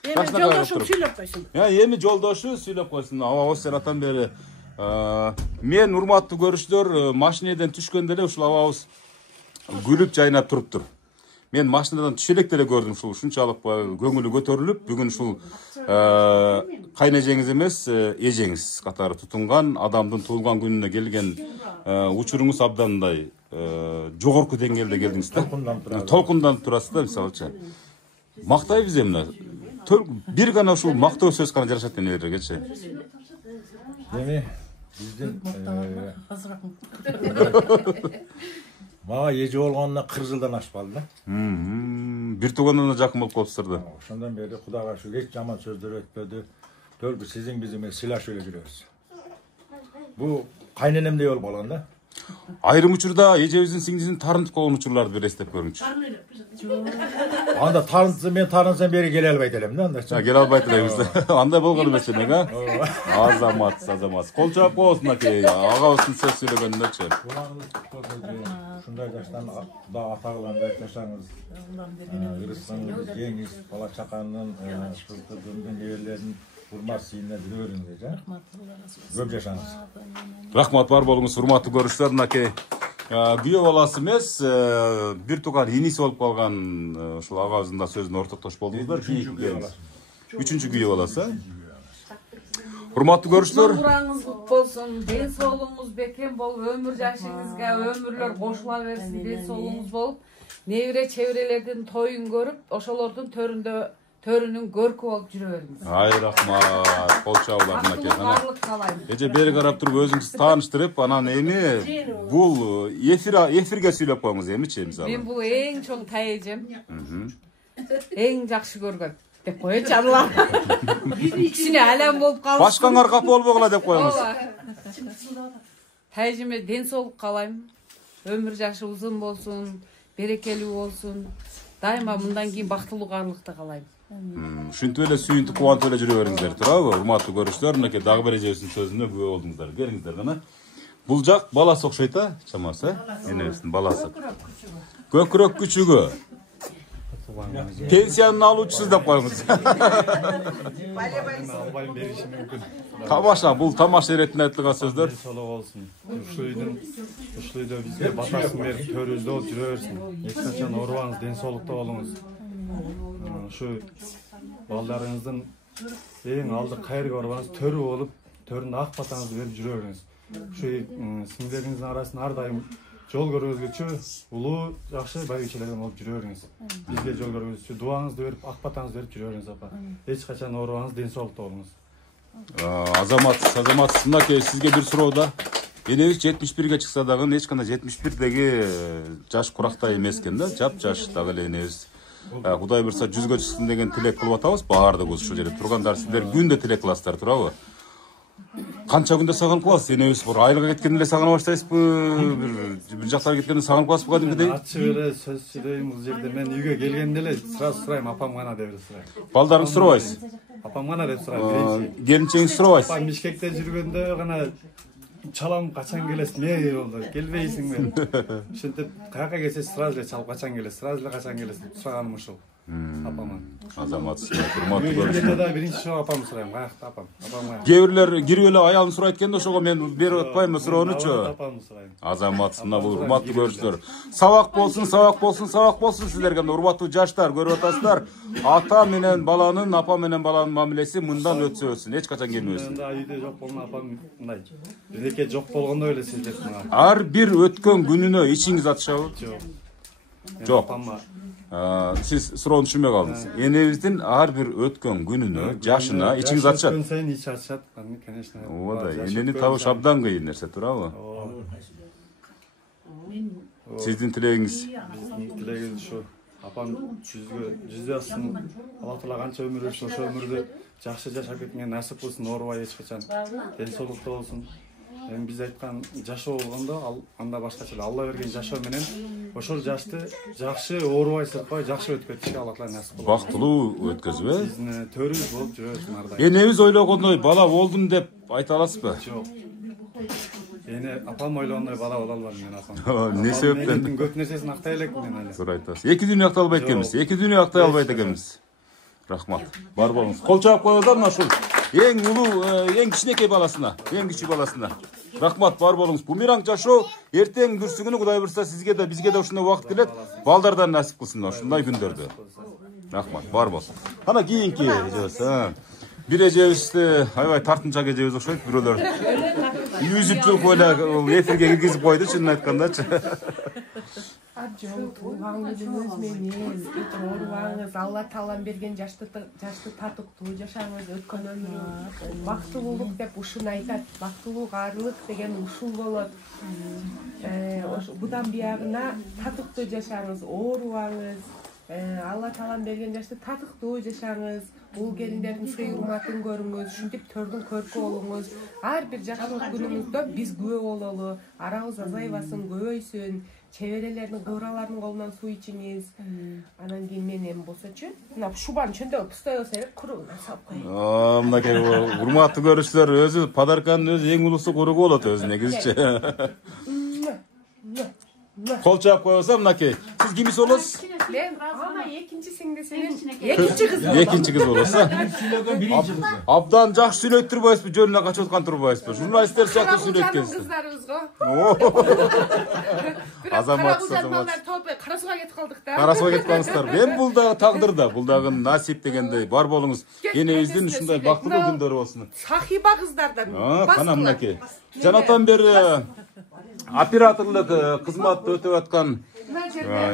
Эми жолдошум сүйлөп койсун. Эми жолдошу сүйлөп койсун. Аба сен атан бери. Мен урматтуу көрүүчүлөр, машинеден түшкөндө эле ушул абабыз күлүп жайнап туруптур. Мен машинадан түшө элек деле көрдүм, ушунчалык көңүлү көтөрүлүп, бүгүн ушул кайнэжеңиз эмес, эжеңиз катары тутунган адамдын туулган күнүнө келген учуруңуз абдан мындай жогорку деңгээлде келдиңиз да. Толкунданып турасыз да, мисалычы. Мактайбыз эмне. Бир гана ушул мактоо сөз гана жарашат энелергечи. Эми биздин мага эже болгонуна 40 жылдан ашпалды да. Бир туугандан жакын болуп калыпсыздар да. Ошондон бери Кудайга шүгүр эч жаман сөздөр өтпөдү. Только сиздин биз менен сыйлашып эле жүрөбүз. Бул кайненемдей болуп калган да. Айрым учурда эжебиздин сиңдисин тарынтып койгон учурларды бир эстеп көрүңүчү. Анда тарынтсам мен тарынсам бери келе албайт элем да, анда. Келе албайт элебиз. Андай болгон эмес элең, Азамат. Кол чаап коебуз мынакей. Агабыздын сөз сүйлөгөнүндөгчү. Ушундай жаштан Кудай ата кылган жашаңыз. Ырысыңыз, жеңиз, бала чаканын, кыздын неберелеринин урмат сыйына жүрө бериңиз, жа. Көп жашаңыз. Рахмат бар болуңуз, урматтуу көрүүчүлөр, мынакей күйөө баласы эмес, бир тууган иниси болуп калган ушул агабыздын да сөзүнө ортоктош болдуңуздар. Үчүнчү күйөө баласы. Урматтуу көрүүчүлөр, Ураңыз кут болсун, ден соолугуңуз бекем болуп, өмүр жашыңызга өмүрлөр кошула берсин, ден соолугуңуз болуп, небере чеберелердин тоюн көрүп, ошолордун төрүнүн көркү болуп жүрө бериңиз. ай рахмат. Кол чабуулар мынакей. Барлык каалайм. Эже бери карап туруп өзүңүздү тааныштырып, анан эми бул эфирге сүйлөп коюңуз эмичи мисалы. Мен бул эң чоң тайэжем. Эң жакшы көргөн деп коечу Алла. Кичине алам болуп калды. Башкаңар капа болбогула деп коюңуз. Тайэжеме ден соолук каалайм. Өмүр жашы узун болсун, берекелүү болсун. Дайыма мындан кийин бактылуу каалыкты каалайм. Ушинтип эле сүйүнтүп кубантып эле жүрө бериңиздер, туурабы? Урматтуу көрүүчүлөр, мынакей дагы бир эжебиздин сөзүнө күбө болдуңуздар. Бериңиздер гана. Бул жак баласы окшойт, чамасы, энебиздин баласы. Көкүрөк күчүгү. Пенсияны алуучусуз деп коюңуз. Тамаша, бул тамаша иретинде айтылган сөздөр. Ушул үйдө бизге батасын берип, төрүбүздө болуп жүрө берсин. Эч качан оорубаңыз, ден соолукта болуңуз. Ушу балдарыңыздын эң алды кайрга барбаңыз, төрү болуп, төрүндө ак батаңызды берип жүрө бериңиз. Ушу сиңдериңиздин арасында ар дайым жол көргөзгүчү, улуу, жакшы байбичелерден болуп жүрө бериңиз. Бизге жол көргөзгүчү, дуаңызды берип, ак батаңызды берип жүрө бериңиз, апа. Эч качан оорубаңыз, ден соолукта болуңуз. Азамат, мынакей сизге бир суроо да. Энебиз 71ге чыкса дагы эч кандай 71деги жаш курактай эмес экен да, жап-жаш дагы эле энебиз. Кудай буйрса 100гө чыксын деген тилек кылып атабыз, баардыгыбыз ушул жерде тургандар, сиздер күндө тилек кыласыздар, туурабы? Канча күндө сагынып каласыз? Энебиз бир айылга кеткенде эле сагына баштайсызбы? Бир жактарга кеткенде сагынып каласызбы кадимкидей? Ачык эле сөз сүйлөйм, бул жерде мен үйгө келгенде эле сразу сурайм, апам гана деп сурайм. Балдарыңыз сурабайсыз? Апам гана деп сурайм биринчи. Келинчеңиз сурабайсыз? Апам Бишкекте жүргөндө гана чалам, качан келесиз? Эмне болду? Келбейсиңби? Ушинтип каяка келсе сразу эле чалып качан келесиз? Сразу эле качан келесиз? Сураганым ушул. Апаман. Азамат, урматтуу көрүүчүлөр. Келгенде да биринчи жолу апам сурайм, каякта апам? Апам каяк? Кээ бирлер кирип эле аялын сурайт экен да, ошого мен берип атпаймынбы суроонучу. Апамды сурайм. Азамат, мына бул урматтуу көрүүчүлөр. Сабак болсун сиздерге, урматтуу жаштар көрүп атасыздар. Ата менен баланын, апа менен баланын мамилеси мындан өтсө өтсүн, эч качан келмесин. Мен үйдө жок болгон апам мындай. Бирдеке жок болгондой эле сездирет мага. Ар бир өткөн күнүнө ичиңиз атышабы? Жок. Жок. Апама Siz суроону түшүнбөй калдыңыз. Энебиздин ар бир өткөн күнүнө, жашына ичиңиз ачышат. Өткөн сайын ичи ачышат. Конечно. Ооба, энени табыш абдан кыйын нерсе, туурабы? Сиздин тилегиңиз? Биздин тилегибиз ушу. Апам жүз жашсын. Алла Таала канча өмүр берсе, ошо өмүрдү жакшы жашап кеткенге насип кылсын, оорубай эч качан. Ден соолукта болсун. Эми биз айткан жашоо болгондо, анда башкача эле Алла берген жашоо менен ошол жашты жакшы оорубай, сыркабай жакшы өткөрүшкө Алла Таала насип кылсын. Бактылуу өткөзүп, Биздин төрүбүз болуп жүрөбүз ар дайым. Энебиз ойлогондой бала болдум деп айта аласызбы? Жок. Апам ойлогондой бала боло албадым мен апам. Не себептен? Менин көп нерсесин актай элек мен эле. Туура айтасыз. Эки дүйнө актай албайт экенбиз. Эки дүйнө актай албайт экенбиз. Рахмат. Бар болуңуз. Кол чаап коебуздар мына ушул эң улуу, эң кичинекей баласына, эң кичи баласына. Рахмат, бар болуңуз. Бумеранг жашоо эртең бүрсүгүнү Кудай буйрса сизге да бизге да ушундай убакыт келет. Балдардан насип кылсын ушундай күндөрдү. Рахмат, бар болсун. Ана кийинки эжебиз, бир эжебизди аябай тартынчак эжебиз окшойт, бирөөлөр. 100 жыл бойы эфирге киргизип койду, чынын айткандачы. Жок, тууган күнүңүз менен оорубаңыз, Алла Таалам берген жашты татыктуу жашаңыз, өткөн өмүрү бактылуулук деп ушуну айтат. Бактылуу каарылык деген ушул болот. Будан биягына татыктуу жашаңыз, оорубаңыз, Алла Таалам берген жашты татыктуу жашаңыз, бул келиндердин сый урматын көрүңүз, ушинтип төрдүн көркү болуңуз. Ар бир жакшылык күнүңүздө биз күбө бололу, арабыз азайбасын, көбөйсүн. Чеберелердин, кыбыралардын колунан суу ичиңиз. Анан кийин мен эми болсочу, мына шубаны чөндөп пустой болсо эле курууна салып коеюн. Мынакей урматтуу көрүүчүлөр, өзү подарканын өзү эң улуусу куругу болот өзү негизичи. Кол чаап коебуздар мынакей. Сиз кимиз болосуз? Мен ана экинчи сиңдисинин экинчи кызы. Экинчи кыз болосуз. Абдан жакшы сүйлөйт турбайсызбы, жөнүнө качып аткан турбайсызбы? Журналисттер сыяктуу сүйлөткенсиз. Кыздарыбыз го. Азамат, Карасууга кетип калдык да. Карасууга кетип калдыңыздар. Эми бул дагы тагдырда, бул дагы насип дегендей. Бар болуңуз. Энебиздин ушундай бактылуу күндөрү болсун. Сахиба кыздардан. Кана мынакей. Жанатан бери операторлук кызматты өтөп аткан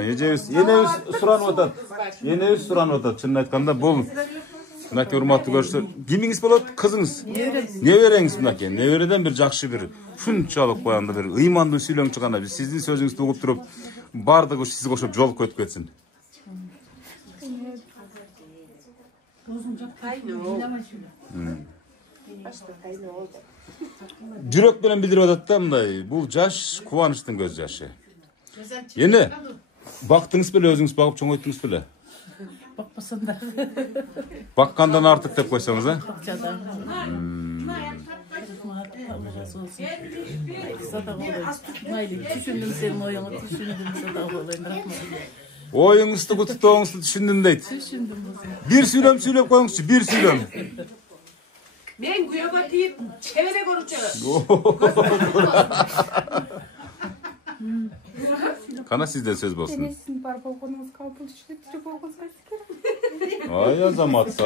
эжебиз, энебиз суранып атат. Энебиз суранып атат. Чынын айтканда бул мынакей урматтуу көрүүчүлөр, кимиңиз болот? Кызыңыз? Небереңиз мынакей. Небереден бир жакшы бир ушунчалык баягында бир ыймандуу сүйлөңчү гана биз сиздин сөзүңүздү угуп туруп, бардыгы сизге кошуп жолуп өтүп кетсин. Жүрөк менен билдирип атат да мындай, бул жаш кубанычтын көз жашы. Эне бактыңыз беле, өзүңүз багып чоңойттуңуз беле? Bakmasın da. Bakkandan artık de koysanız ha? Bakçadan. Düşündüm senin oyunu, düşündüm sana olayını. Oyunuzu kutuğunuzu düşündüm deydi. Düşündüm. Bir söylem koyunuzcu, bir söylem. Ben güya deyip çevire göreceğim. Kana sizden söz bolsun. Sizin bar bolğunuz kabul işletiri bolğunuz Ay azamatsız.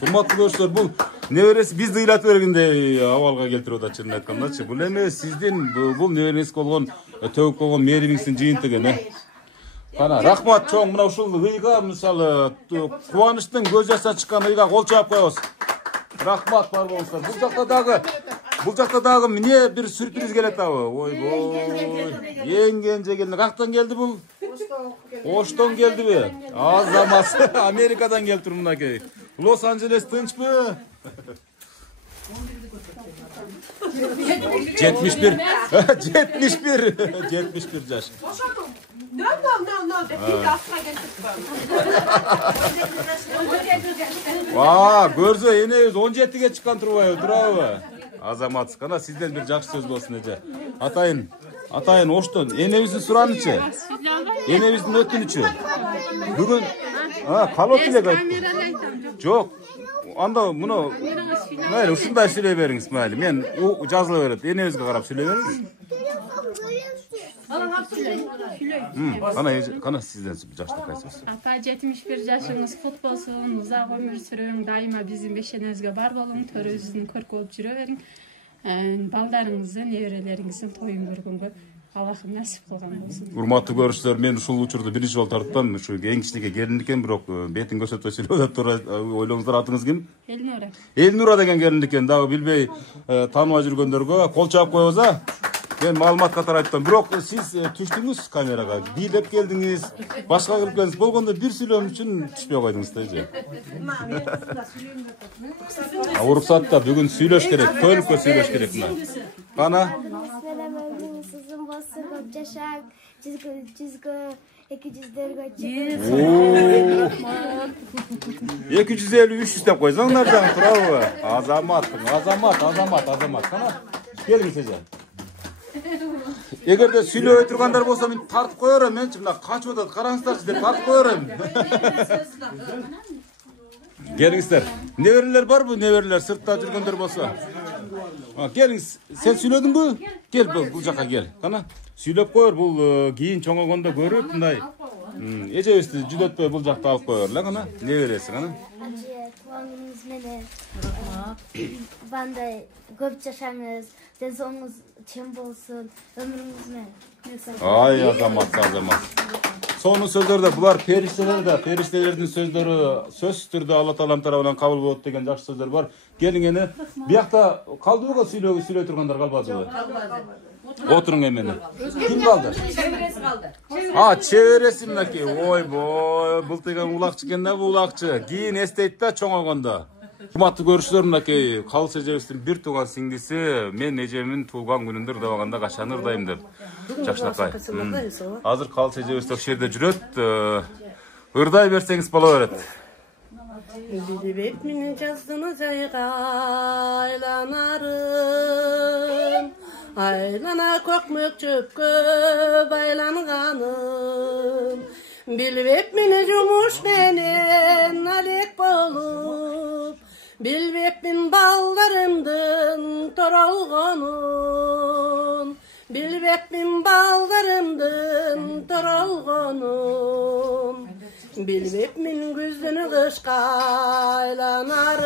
Hurmatlı dostlar, bu neveresi biz dıylat verginde avalga keltiriп атат чынын айткандачы. Бул эме сиздин бул небереңиз болгон төгүп койгон мээримиңиздин жыйынтыгы эме. Кана рахмат чоң, мына ушул ыйга мисалы кубанычтын көз жашынан чыккан ыйга кол чаап коебуз. Рахмат, бар болуңуздар. Бул жакта дагы эмне бир сюрприз келет абы. Ойбой. Эң кенже келди. Кактан келди бул? Оштон келдиби? Азамат Америкадан келиптир мынакей. Лос-Анджелес тынчпы? 71 жаш. No. Көрсө энебиз 17ге чыккан турабы? Азамат, кана сизден бир жакшы сөз болсун эже. Атайын Оштон энебиздин суранычы. Энебиздин өтүнүчү. Бүгүн калып элек айтты. Жок. Анда муну майли ушундай сүйлөй бериңиз майли. Мен жазыла берет. Энебизге карап сүйлөй бериңиз. Кана сизден жаштык кайсыбыз? Ата 71 жашыңыз кут болсун, узак өмүр сүрүң, дайыма биздин бешенебизге бар болуң, төрүбүздүн көркү болуп жүрө бериң. Балдарыңыздын, неберелериңиздин тоюн көргөнгө Allah'ım nasip kılgan olsun. Урматтуу көрүүчүлөр, мен ушул учурду биринчи жолу тартыптам. Ушу эң кичинекей келин экен, бирок бетин көрсөтпөй сүйлөп туруп ойлоңуздар, атыңыз ким? Elnura. Элнура деген келин экен. Дагы билбей тааныбай жүргөндөргө кол чаап коебуз а. Мен маалымат катары айттым. Бирок сиз түштүңүз камерага. Бийлеп келдиңиз, башка кылып келдиңиз. Болгондо бир сүйлөм үчүн түшпөй койдуңуз да. Уруксатта бүгүн сүйлөш керек, толук сүйлөш керек мына. Кана? Sizin bası kopçaşak, cizgö, 200'lerge 250-300 деп койсоңдар жаңы турабы? Азамат. Кана? Келиңиз эже. Эгерде сүйлөбөй тургандар болсо мен тартып коерм, менчи мына качып атат, караңыздарчы деп тартып коерм. Келиңиздер. Неберелер барбы? Неберелер сыртта жүргөндөр болсо. Келиңиз. Сен сүйлөдүңбү? Кел бул жака кел. Кана? Сүйлөп коер, бул кийин чоңойгондо көрүп мындай. Эжебизди жүдөтпөй бул жакта алып коерлар, кана? Небересиң, кана? Tuğanınız mene. Banday köp yaşаңыз, денсаулығыңыз чем болсын, ömrünüz men. Ай, азамат. Соның сөздөрдө булар периштелердин сөздөрү сөзсүз түрдө Алла Тааланын тарабынан кабыл болот деген жакшы сөздөр бар. Келиң эне, биякта калдыбы сүйлөй тургандар калбадыбы? Отуруң эмени. Ким калды? Çevresi kaldı. Чебереси мынакей. Ойбой, бул деген улакчы экен да, бул улакчы. Кийин эстейт да чоңойгондо. Урматтуу көрүүчүлөр, мынакей Калыс эжебиздин бир тууган сиңдиси мен эжемин туулган күнүндө ырдабаганда качан ырдайм деп жакшынакай. Азыр Калыс эжебиз ошол жерде жүрөт. Ырдай берсеңиз боло берет. Bilip mini jazdını jayga aylanarım. Aylana kökmök çöpkö baylanganım. Bilip mini jumuş menen alek bolup. Bilip min ballarımdın torolgonun. Bilip min ballarımdın torolgonun. Bilip min güzdünü kışka aylanarım.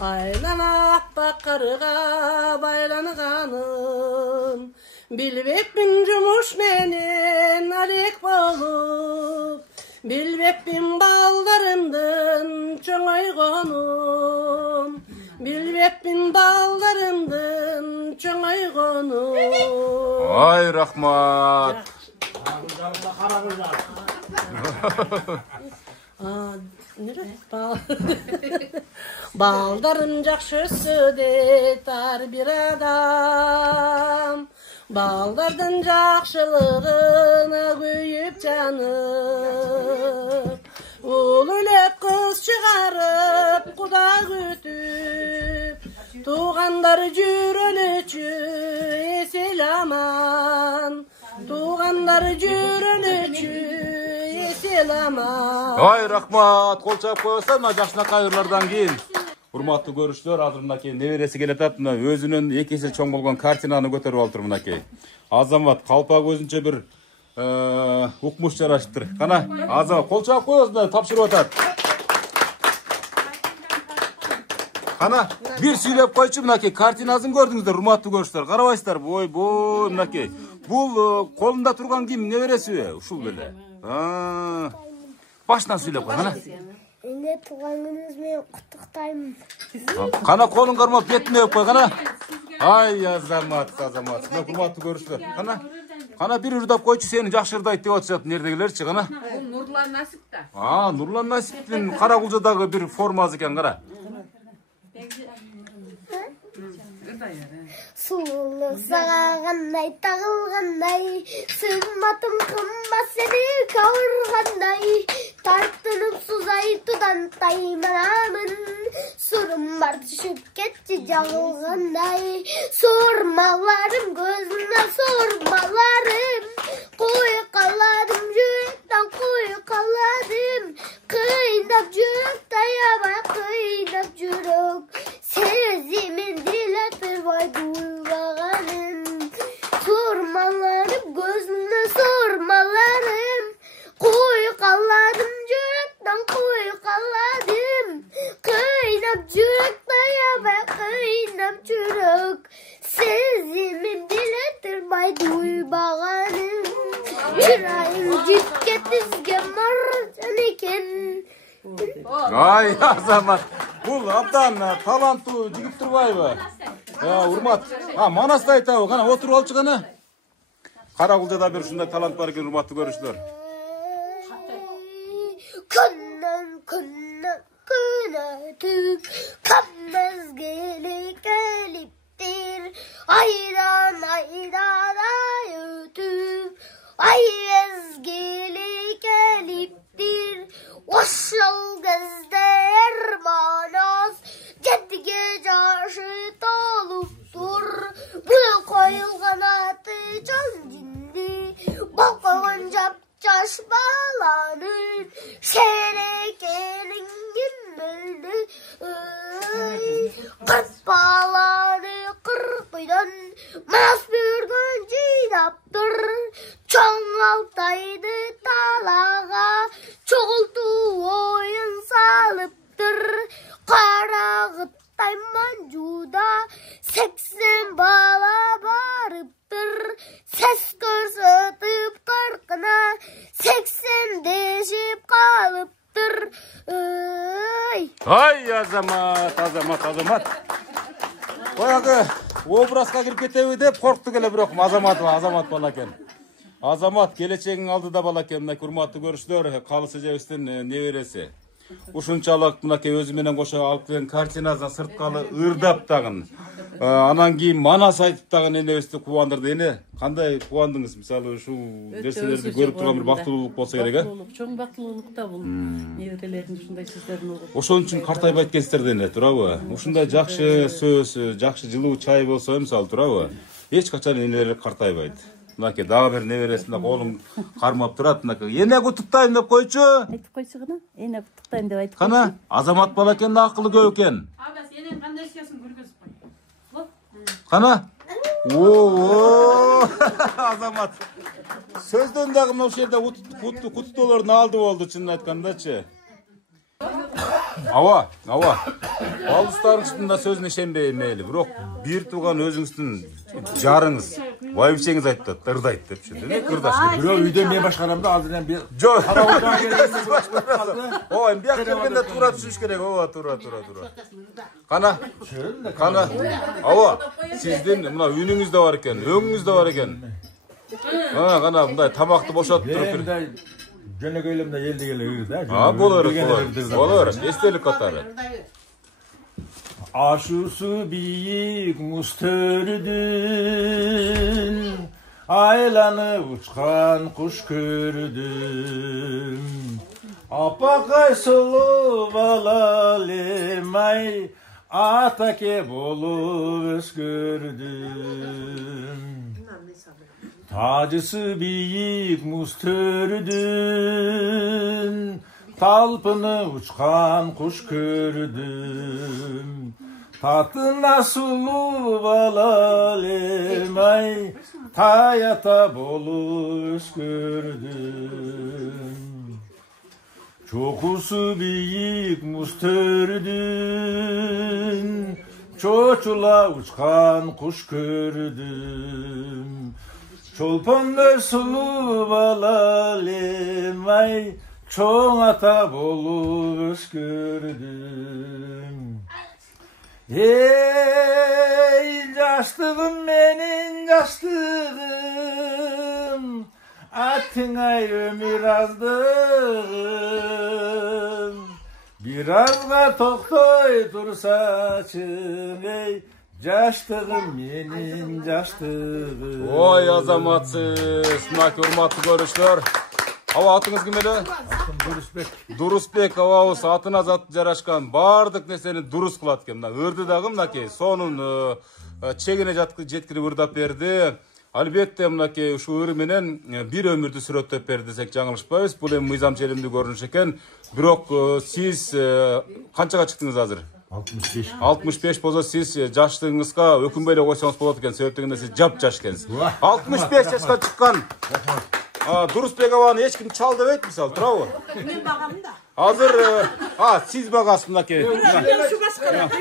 Aylana bakırga baylanganım. Bilip min cumuş menen alek bolup. Bilip min ballarımdın çoğaygonum. Bilip min ballarımdın çoğaygonum. Ay rahmat. Baldarım jakşı södetar bir adam. Baldardan jakşılığına köyüp canıp. Ul ölek kız çıkarıp kuda kütüp. Tuğanları jürölüçü esel aman. Tuğanları jürölüçü esel aman. Ай рахмат, кол чаап коесаң мына жакшынакай ырлардан кийин. Урматтуу көрүүчүлөр, азыр мынакей небереси келатат, мына өзүнүн 2 эсе чоң болгон картинаны көтөрүп алыптыр мынакей. Азамат калпак өзүнчө бир укмуш жарашыптыр. Кана, Азамат кол чаап коебуз, тапшырып атат. Кана, бир сүйлөп койчу мынакей картинасын көрдүңүздөр, урматтуу көрүүчүлөр. Карабайсыздарбы? Ойбой, мынакей. Бул колунда турган ким, небересиби? Ушул беле. Baştan söyle bana. Ene tuğanınız men kutuktayım. Kana kolun karma betine yok koy kana. Ay Azamat. Mına kurmatlı görüşler. Kana bir ırdap koyçu seni жақсы ырдайт деп атышат нердегилерчи kana. Бұл Нурлан Насип та. Нурлан Насиптин Каракулжадагы bir формасы экен кара. Sululuk sağağanday, tağılğanday, sığmatım kımmas seni kavurğanday, tartınıp suzaytıdan taymanamın, surum var düşüp ketçi cağılğanday, sormalarım gözüne sormalarım, koy kaladım yürekten koy kaladım, kıynap yürek dayama kıynap yürek, sezimin diletir vay duyğanım, sormalarım gözüne sormalarım, koy kaladım yürekten koy kaladım, kıynap yürek dayama kıynap yürek, sezimin diletir Citketizge marcan eken. Ay Azamat. Bul abdan talantlı jigit turbayбы? Ya urmat. Ha Manasta aytабы, кана отуруп алчы кана. Карагулда бир ушундай талант бар экен, урматтуу көрүүчүлөр. Kundan tüm mezgili geliptir. Aydan ayötüm. Ay mezgili geliptir. Oşul gözde ermanas. Jetge caşı doluptur. Bunu koyulgan atı can cinli. Balkon caş balanın. Şerekenin günlü. Kırk balanı kırpıdan. Manas bir gün cinaptır. Çoğun altaydı talağa. Çoğultu oyun salıptır. Karağıttay mancuda 80 bala barıptır. Ses görsötüp 40'ına 80 deşip kalıptır. Ay Azamat. Баягы образга кирип кетеби деп коркту келе, бирок Азамат бала экен. Азамат келечегиң алдыда бала экен. Мына урматтуу көрүүчүлөр, Калыс эжебиздин небереси. Ушунчалык мынакей өзү менен кошо алып келген картинасын сырткалы ырдап дагы. Анан кийин манас айтып дагы энебизди кубандырды. Эне кандай кубандыңыз? Мисалы ушул нерселерди көрүп турган бир бактылуулук болсо керек, э? Чоң бактылуулук да бул. Неберелердин ушундай сөздөрүн угуп. Ошон үчүн картайбайт экенсиздер дене, туурабы? Ушундай жакшы сөз, жакшы жылуу чай болсо, мисалы, туурабы? Эч качан энелер картайбайт. Мынакей дагы бир небересине колун кармап турат. Мынакей эне куттуктайм деп койчу. Айтып койчу гана. Эне куттуктайм деп айтып. Кана, Азамат бала экен, акылы көп экен. Абас, энең кандай ишесин көргөзүп кой. Кана? Оо, Азамат. Сөздөн дагы мына ушул жерде куттуулордун алды болду, чынын айткандачы. Ава. Балыстардын үстүндө сөзүнө ишенбей мейли, бирок бир тууган өзүңүздүн жарыңыз, байбичеңиз айтты, ырдайт депчи. Демек ырдаш. Бирөө үйдө мен башкарам да, алдынан бир жок. карабалдан келгенде Ой, бияк келгенде туура түшүш керек. Ооба, туура. Кана. Ава, сиздин мына үнүңүз да бар экен, өңүңүз да бар экен. Кана мындай тамакты бошотуп туруп. Жөнөкөйлөмдө элди келе ырда. Болор. Эстелик катары. Aşusu büyük musterdün, aylanıp uçkan kuş gördüm. Apakay sulu balalimay, atake bolu gördüm. Tacısı büyük musterdün, talpını uçkan kuş gördüm. Tatına sulu balalimay, tayata bolu gördüm. Çokusu büyük musterdün, çoçula uçkan kuş gördüm. Çolpanlar sulu balalimay, çoğun ata bolu gördüm. Ey yaşlığım benim yaşlığım, atına ömür azdım. Birazga toktoy dursaçın ey, yaşlığım benim yaşlığım. Oy Azamatsız, mınaki urmаттуу көрүүчүлөр. Ава атыңыз ким эле? Атым Durusbek. Durusbek абабыз атына зат жарашкан бардык нерсени дурус кылат экен. Мына ырды дагы мынакей сонун чегине жеткирип ырдап берди. Албетте мынакей ушул ыры менен бир өмүрдү сүрөттөп берди десек жаңылышпайбыз. Бул эми мыйзам желимдүү көрүнүш экен. Бирок сиз канчага чыктыңыз азыр? 65. 65 болсо сиз жаштыгыңызга өкүнбөй эле койсоңуз болот экен. Себеп дегенде сиз жап жаш экенсиз. 65 жашка чыккан Durusbek abаны эч ким чал дебейт, мисалы, туурабы? Мен багам да. Азыр сиз багасыз мынакей. Ушу башкарат.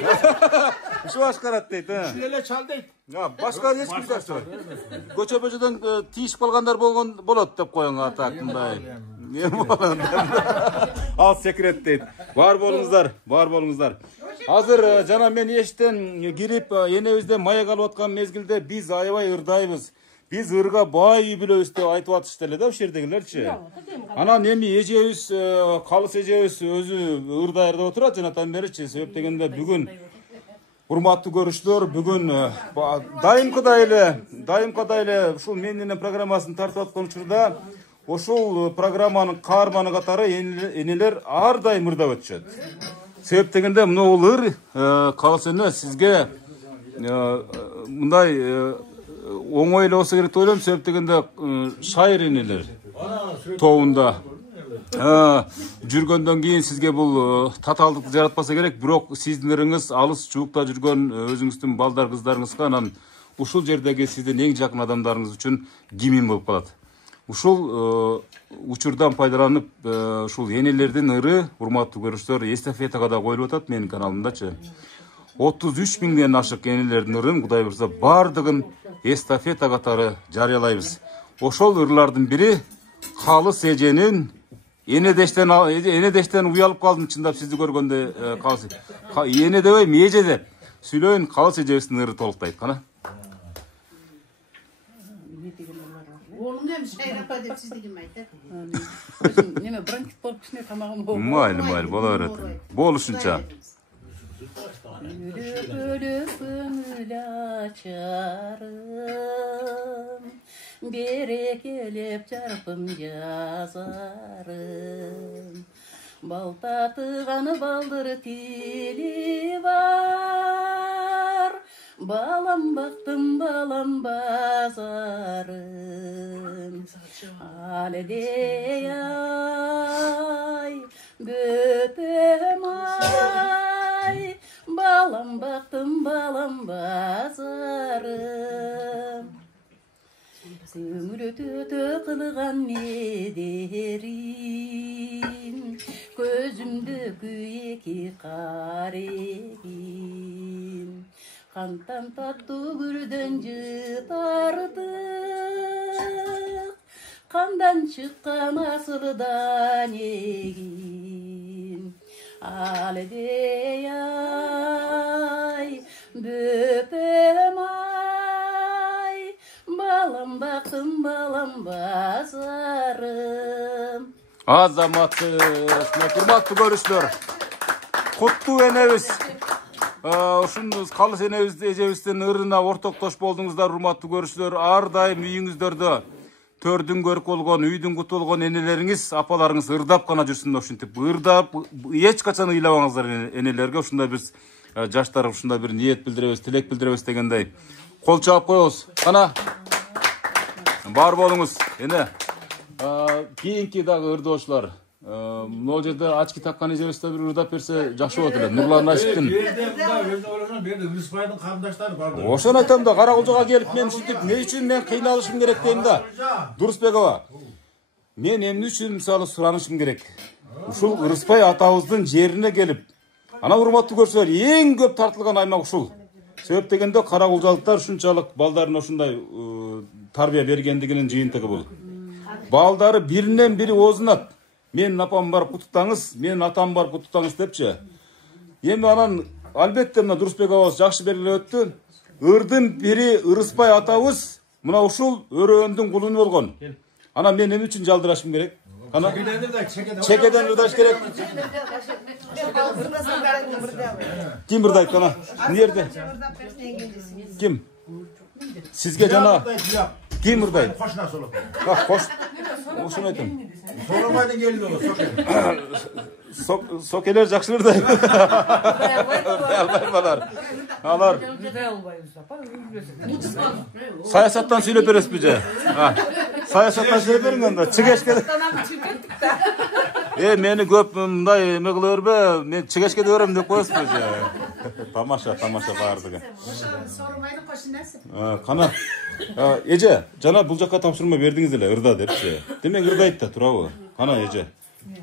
Ушу башкарат дейт, Ушул эле чал дейт. Ya başka hiç kimse yok. Göçebeciden tiyişip kalganlar bolot dep koyun atak mınдай. Ne bolan? Al sekret deyt. Var bolуңуздар. Hazır jana men eşten girip enebizde mayak alып aткан mezgilde biz aябай ырдайбыз. Biz ырга бай билебиз деп айтып атышты эле да ушул жердегилерчи. Анан эми эжебиз, калыс эжебиз өзү ырдай ырдап отурат жанатан беричи. Себеп дегенде бүгүн урматтуу көрүүчүлөр, бүгүн дайымкадай эле ушул менин программасын тартып аткан учурда ошол программанын каарманы катары энелер ар дайым ырдап өтүшөт. Себеп дегенде мына бул ыр калыс эне сизге мындай оңой эле болсо керек деп ойлойм. Себеп дегенде шайыр энелер тобунда жүргөндөн кийин сизге бул татаалдыкты жаратпаса керек, бирок сиздин ырыңыз алыс жуукта жүргөн өзүңүздүн балдар кыздарыңызга анан ушул жердеги сиздин эң жакын адамдарыңыз үчүн кимин болуп калат. Ушул учурдан пайдаланып ушул энелердин ыры, урматтуу көрүүчүлөр, эстафетага да коюлуп атат менин каналымдачы. 33 миңден ашык энелердин ырын Кудай буйрса бардыгын эстафета катары жарыялайбыз. Ошол ырлардын бири калыс эженин энедештен уялып калдым чындап сизди көргөндө калыс. Эне дебейм, эже деп сүйлөйүн, калыс эжебиздин ыры толуктайт кана. Oğlum demiş hayrat edip siz dedim aytır. Neme bronxit bolup kişine tamagım boldu. Mayli bola öğret. Boluşunça. Ölüp ömül açarım, bere gelip çarpım yazarım. Bal tatıganı baldır tili var, balam baktım balam bazarım. Alede ay, böpem ay, balam baktım balam bazarım. Kömürtü kılgan ne derim, gözümdeki iki karegim. Kantan tatlı gürden çıtardık, kandan çıkan asıldan egin. Alede ay, böpem ay, balam baktım balam bazarım. Azamatsız, hurmattуу көрүүчүлөр. Куттуу энебиz. Ушунуз калыс эжебиздин ырына ортоктош болдуңуздар, урматтуу көрүүчүлөр. Ар дайым үйүңүздөрдө төрдүн көрүк болгон, үйдүн куту болгон энелериңиз, апаларыңыз ырдап гана жүрсүн, ушинтип ырдап, эч качан ыйлабаңыздар энелерге. Ушундай биз жаштар ушундай бир ниет билдиребиз, тилек билдиребиз дегендей. Кол чаап коебуз. Кана бар болуңуз, эне. Кийинки дагы ырдоочулар. Могу жерде ачки таккан эжебиз да бир ырдап берсе жакшы болот эле. Нурлан Ашиптин. Үрүспайдын карындаштары бар. Ошону айтам да, Каракулжага келип мен ушинтип, эмне үчүн мен кыйналышым керек дейм да. Дурусбекова. Мен эмне үчүн мисалы суранышым керек. Ушул Ырыспай атабыздын жерине келип, ана урматтуу көрсөлөр, эң көп тартылган аймак ушул. Себеп дегенде Каракулжалыктар ушунчалык балдарына ушундай тарбия бергендигинин жыйынтыгы бул. Балдары биринен бири озунат. Менин апам барып куттуктаңыз, менин атам барып куттуктаңыз депчи. Эми анан албетте мына Дурусбек абабыз жакшы белгилеп өттү. Ырдын бири Ырыспай атабыз мына ушул өрөөндүн кулуну болгон. Анан мен эмне үчүн жалдырашым керек? Ана чекеден ырдаш керек. Ким ырдайт ана? Эмне Ким? Сизге жана ким ырдайт? Кошуна солот. Кош. Ошону айтам. Соромайдын келди ол, Сокелер жакшы ырдайт. Алар. Саясаттан сүйлөп бересизби же? Саясаттан сүйлөп бериң анда. Чыгешке. Мени көп мындай эме кыла бербе, мен чыгешке да берем деп коесузбу же. Тамаша бардыгы. Sormaydı koşunası. Кана. Эже, жана бул жакка тапшырма бердиңиз эле, ырда депчи. Демек ырдайт да, турабы? Кана эже.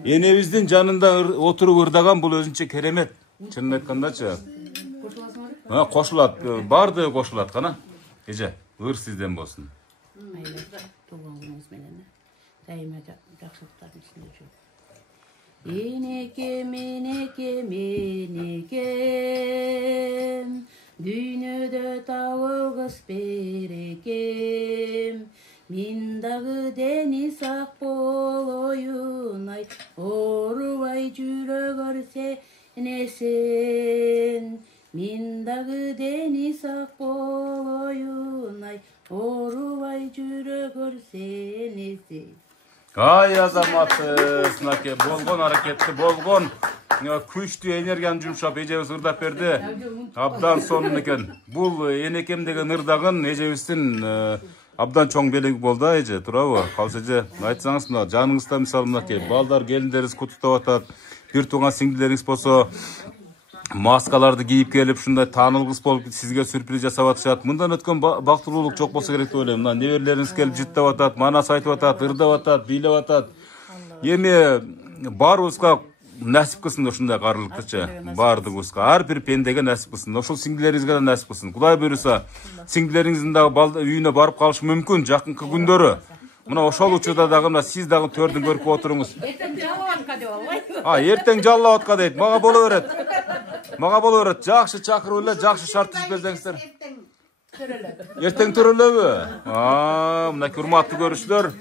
Энебиздин жанында отуруп ырдаган бул өзүнчө керемет. Чынын айткандачы. Кошулат, бардыгы кошулат, кана. Эже, ыр сизден болсун. Mayli, tuğan gününüz menene. Daima жақсылықтардың içinde жүрün. Eneke, menekem, dünyada tavıgız berekem. Min dağı deniz ak boloyun ay, oruvay жүрөгөр senesen. Min dağı deniz ak boloyun ay, oruvay жүрөгөр senesen. Ay azamат, сынаке, болгон аракетти, болгон күчтүү энергияны жумшап эжебиз ырдап берди. Абдан сонун экен. Бул энекем деген ырдагын эжебиздин абдан чоң белеги болду, эже, туурабы? Калыс эже, айтсаңыз, мына жаныңызда мисалы мынакей балдар, келиндериңиз куттуктап атат. Бир тууган сиңдилериңиз болсо, маскаларды кийип келип, ушундай таанылгыс болуп сизге сюрприз жасап атышат. Мындан өткөн бактылуулук жок болсо керек деп ойлойм. Мына неберелериңиз келип жыттап атат, манас айтып атат, ырдап атат, бийлеп атат. Эми баарыбызга насип кылсын ушундай карылыктычы. Баардыгыбызга, ар бир пендеге насип кылсын. Ошол сиңдилериңизге да насип кылсын. Кудай буйруса, сиңдилериңиздин дагы үйүнө барып калышы мүмкүн жакынкы күндөрү. Мына ошол учурда дагы мына сиз дагы төрдүн көрүп отуруңуз. Эртең жаллап атка дейт. Мага боло берет. Мага боло берет. Жакшы чакырып эле, жакшы шарт түзүп берсеңиздер. Эртең төрөлөбү? Мынакей урматтуу көрүүчүлөр,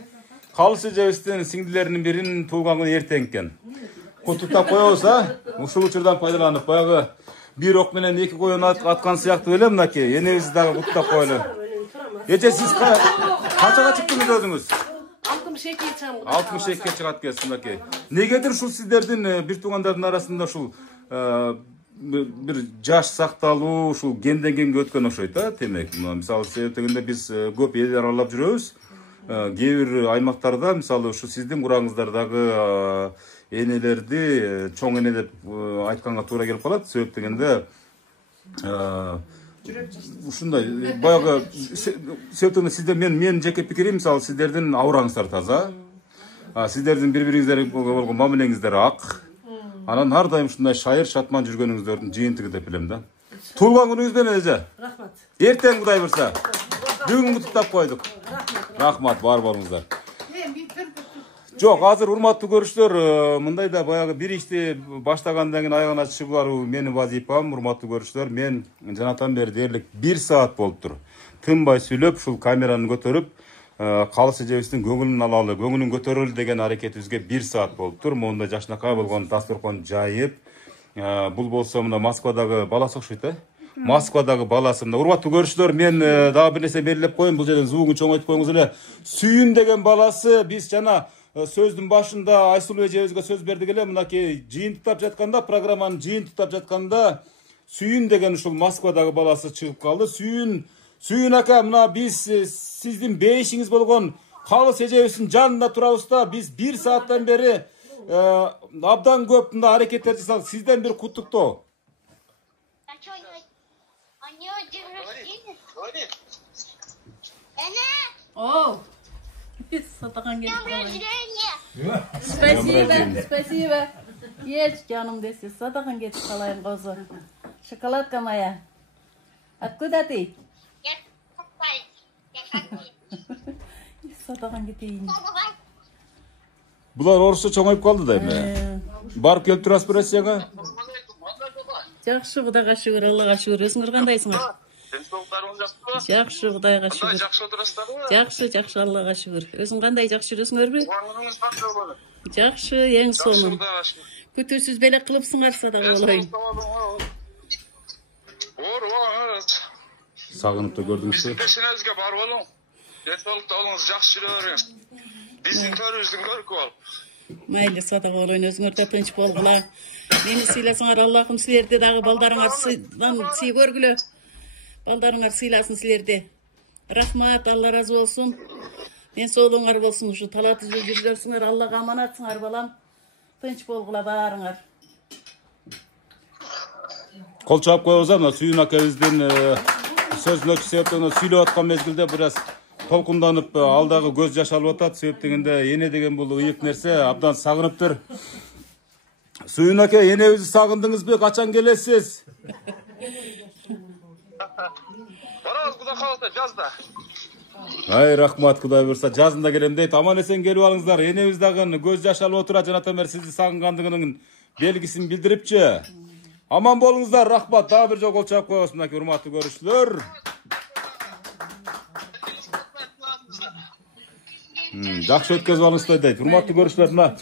Калыс эжебиздин сиңдилеринин биринин туулган күнү эртең экен. Куттуктап коебуз, ушул учурдан пайдаланып, баягы бир ок менен эки коюн аткан сыяктуу эле мынакей энебизди дагы куттуктап коелу. Эже, сиз канчага чыктыңыз өзүңүз? 62 чам. 62 чыгат экенсиз мынакей. Негедир ушул сиздердин бир туугандардын арасында ушул бир жаш сакталуу, ушул генден генге өткөн окшойт, демек. Мисалы себептегенде биз көп элдер аралап жүрөбүз. Кээ бир аймактарда мисалы ушу сиздин курагыңыздардагы энелерди чоң эне деп айтканга туура келип калат. Себептегенде ушундай баягы себептен сиздер менин жеке пикирим, мисалы сиздердин аураңыздар таза, сиздердин бири-бириңиздерге болгон мамилеңиздер ак, анан ар дайым ушундай шайыр шатман жүргөнүңүздөрдүн жыйынтыгы деп билем да. Туулган күнүңүз менен эже. Рахмат. Эртең Кудай буйруса. Бүгүн куттуктап койдук. Рахмат, бар болуңуздар. Жок, азыр урматтуу көрүүчүлөр, мындайда баягы бир ишти баштагандан кийин аягына чыгаруу менин вазифам, урматтуу көрүүчүлөр. Мен жанатан бери дээрлик 1 саат болуптур. Тынбай сүйлөп, ушул камераны көтөрүп, Калыс эжебиздин көңүлүн алалы, көңүлүн көтөрөлү деген аракетибизге 1 саат болуптур. Монда жашнакай болгон дасторкон жайып, бул болсо мына Москвадагы баласы окшойт, Москвадагы баласы. Урматтуу көрүүчүлөр, мен дагы бир нерсе белгилеп коеюн, бул жерден звугун чоңойтуп коюңуз эле. Сүйүн деген баласы, биз жана сөздүн башында Айсулуу эжебизге сөз бердик эле, мынакей жыйынтыктап жатканда, программаны жыйынтыктап жатканда, Сүйүн деген ушул Москвадагы баласы чыгып калды. Сүйүн ака, мына биз сиздин бейишиңиз болгон Калыс эжебиздин жанында турабыз да, биз 1 сааттан бери абдан көп мында аракеттер жасадык. Сизден бир куттуктоо. Сатаган келип. Спасибо. Еш жаным десе, сатаган кетип калайын козу. Шоколадка моя. Откуда ты? Сатаган кетейин. Булар орусча чоңоюп калды да эми. Барып келип турасыз Россияга? Жакшы, Кудайга шүгүр, Аллага шүгүр. Өзүңөр кандайсыңар? Жакшы, Кудайга шүгүр. Жакшы отурасыздарбы? Жакшы, Аллага шүгүр. Өзүң кандай, жакшы жүрөсүңөрбү? Жакшы, эң сонун. Күтүүсүз белек кылыпсыңар, садага болоюн. Сагынып да көрдүңүзбү? Пешенеңизге бар болуң. Деңсаулукта болуңуз, жакшы жүрө бериңиз. Биздин төрүбүздүн көркү бол. Mayli, садага болоюн, өзүңөр да тынч болгула. Мени сыйласаңар, Аллахым силерди дагы балдарыңар сый көргүлө. Балдарыңар сыйласын силерди. Рахмат, Алла разы болсун. Мен соолуңар болсун, ушу талат түзүп жүргөрсүңөр, Аллага аманатсыңар балам. Тынч болгула баарыңар. Кол чаап коебуз, мына Сүйүн акабыздын сөзүн өтүп себептен сүйлөп аткан мезгилде бир аз толкунданып алдагы көз жаш алып атат. Себептегенде эне деген бул ыйык нерсе, абдан сагыныптыр. Сүйүн ака, энебизди сагындыңызбы? Качан келесиз? Барабыз Құда қаласа жазда. Ай рахмат, Кудай буйрса жазында келем дейт. Аман эсен келип алыңыздар. Энебиз дагы көз жаш алып отурат, жанатамер сизди сагынгандыгынын белгисин билдирипчи. Аман болуңуздар, рахмат. Дагы бир жолу чап коебуз, мынакей урматтуу көрүүчүлөр. Жакшы өткөзүп алыңыздар дейт. Урматтуу көрүүчүлөр, мына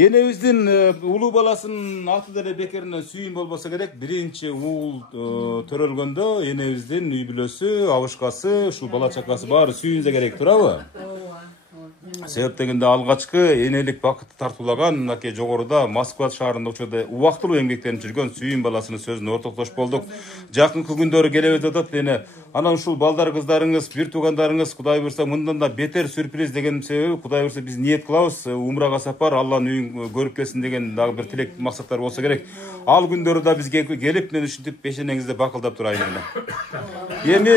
энебиздин улуу баласынын аты деле бекеринен Сүйүн болбосо керек. Биринчи уул төрөлгөндө энебиздин үй бүлөсү, абышкасы, ушул бала чакасы баары Сүйүнсө керек, туурабы? Себеп дегенде алгачкы энелик бакытты тартуулаган мынакей жогоруда Москва шаарында учурда убактылуу эмгектенип жүргөн Сүйүн баласынын сөзүнө ортоктош болдук. Жакынкы күндөрү келебиз атат эне. Анан ушул балдар кыздарыңыз, бир туугандарыңыз Кудай буйрса мындан да бетер сюрприз деген себеби Кудай буйрса биз ниет кылабыз. Умрага сапар, Алланын үйүн көрүп келсин деген дагы бир тилек максаттар болсо керек. Ал күндөрү да бизге келип, мен ушинтип пешенеңизде бакылдап турайын эле. Эми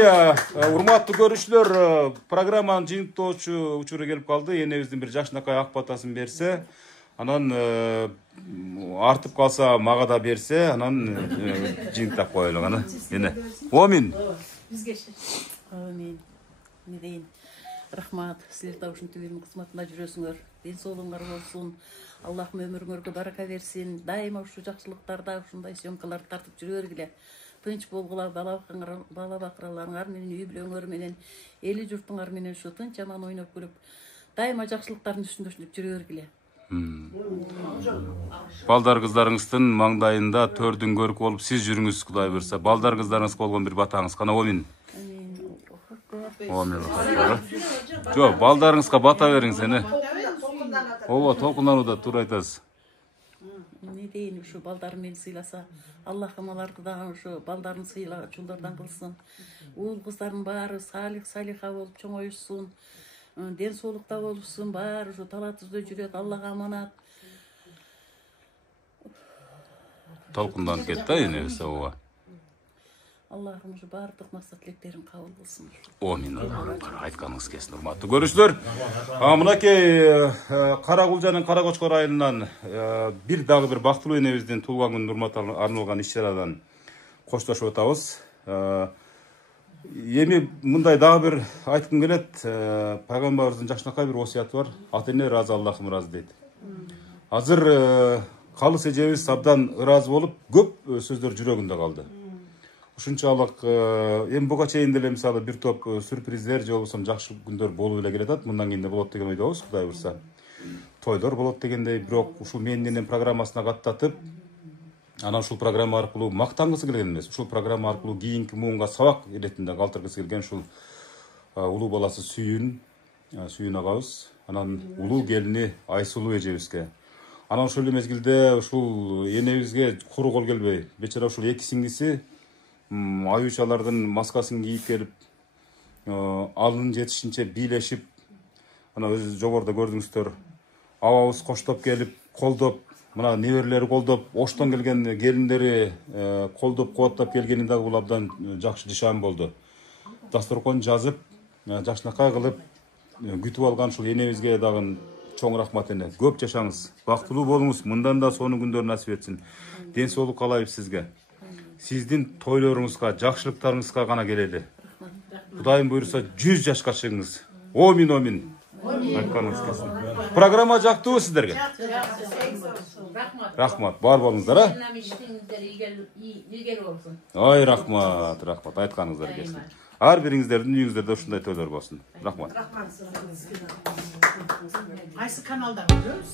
урматтуу көрүүчүлөр, программанын жыйынтоочу учуру келип калды. Энебиздин бир жашынакай ак батасын берсе, анан артып калса мага да берсе, анан жыйынтап коелу ана. Эне. Амин. Амин. Не дейин. Рахмат. Силер да ушинтип элдин кызматында жүрөсүңөр. Ден соолугуңар болсун. Аллахым өмүрүңөргө барака берсин. Дайыма ушул жакшылыктарда ушундай съемкаларды тартып жүрө бергиле. Тынч болгула, бала бакыраларыңар менен, үй бүлөңөр менен, эли журтуңар менен ушу тынч аман ойноп күлүп, дайыма жакшылыктардын үстүндө жүрө бергиле. Балдар кыздарыңыздын маңдайында төрдүн көрүк болуп сиз жүрүңүз, Кудай буйрса. Балдар кыздарыңызга болгон бир батаңыз кана. Амин. Амин. Жок, балдарыңызга бата бериңиз эне. Ооба, толкунданууда туура айтасыз. Не дейин, ушу балдар мени сыйласа, Аллахым аларды да ушу балдарын сыйлагычулардан кылсын. Уул кыздардын баары салиха болуп чоңоюшсун. Ден соолукта болушсун, баары ушу талатыбызда жүрөт. Аллага аманат. Толкунданып кетти энебиз, ооба. Аллахым ушу баардык максат тилектерин кабыл кылсын. Амин. Айтканыңыз келсин, урматтуу көрүүчүлөр. Мынакей Каракулжанын Каракочкор айылынан бир дагы бир бактылуу энебиздин туулган күнүнө урматталган арналган иш-чарадан коштошуп атабыз. Эми мындай дагы бир айткым келет. Пайгамбарыбыздын жакшынакай бир осуяты бар. Ата-эне ыраазы, Аллахым ыраазы дейт. Азыр калыс эжебиз абдан ыраазы болуп, көп сөздөр жүрөгүндө калды. Ушунчалык эми буга чейин деле мисалы бир топ сюрприздер же болбосо жакшы күндөр болуп эле келатат. Мындан кийин да болот деген ойдобуз, Кудай буйрса. Тойлор болот дегендей, бирок ушул менин программасына каттатып, анан ушул программа аркылуу мактангысы келген эмес. Ушул программа аркылуу кийинки муунга сабак иретинде калтыргысы келген ушул улуу баласы Сүйүн агабыз, анан улуу келини Айсулуу эжебизге. Анан ошол эле мезгилде ушул энебизге куру кол келбей, бечара ушул эки сиңдиси аюучалардын маскасын кийип келип, алынын жетишинче бийлешип, ана өзү жогоруда көрдүңүздөр, абабыз коштоп келип, колдоп, мына неберелери колдоп, оштон келген келиндери колдоп, кубаттап келгени дагы бул абдан жакшы нишан болду. Дасторкон жазып, жакшынакай кылып күтүп алган ушул энебизге дагы чоң рахмат эне. Көп жашаңыз, бактылуу болуңуз, мындан да сонун күндөр насип этсин. Ден соолук каалайбыз сизге. Сиздин тойлоруңузга, жакшылыктарыңызга гана келели. Кудайым буйрса 100 жашка чыгыңыз. Амин, амин. Айтканыңыз келсин. Программа жактыбы сиздерге? Рахмат. Бар болуңуздар, а? Ай, рахмат, рахмат. Айтканыңыздар келсин. Ар бириңиздердин үйүңүздөрдө ушундай тойлор болсун. Рахмат. Кайсы каналда көрөбүз?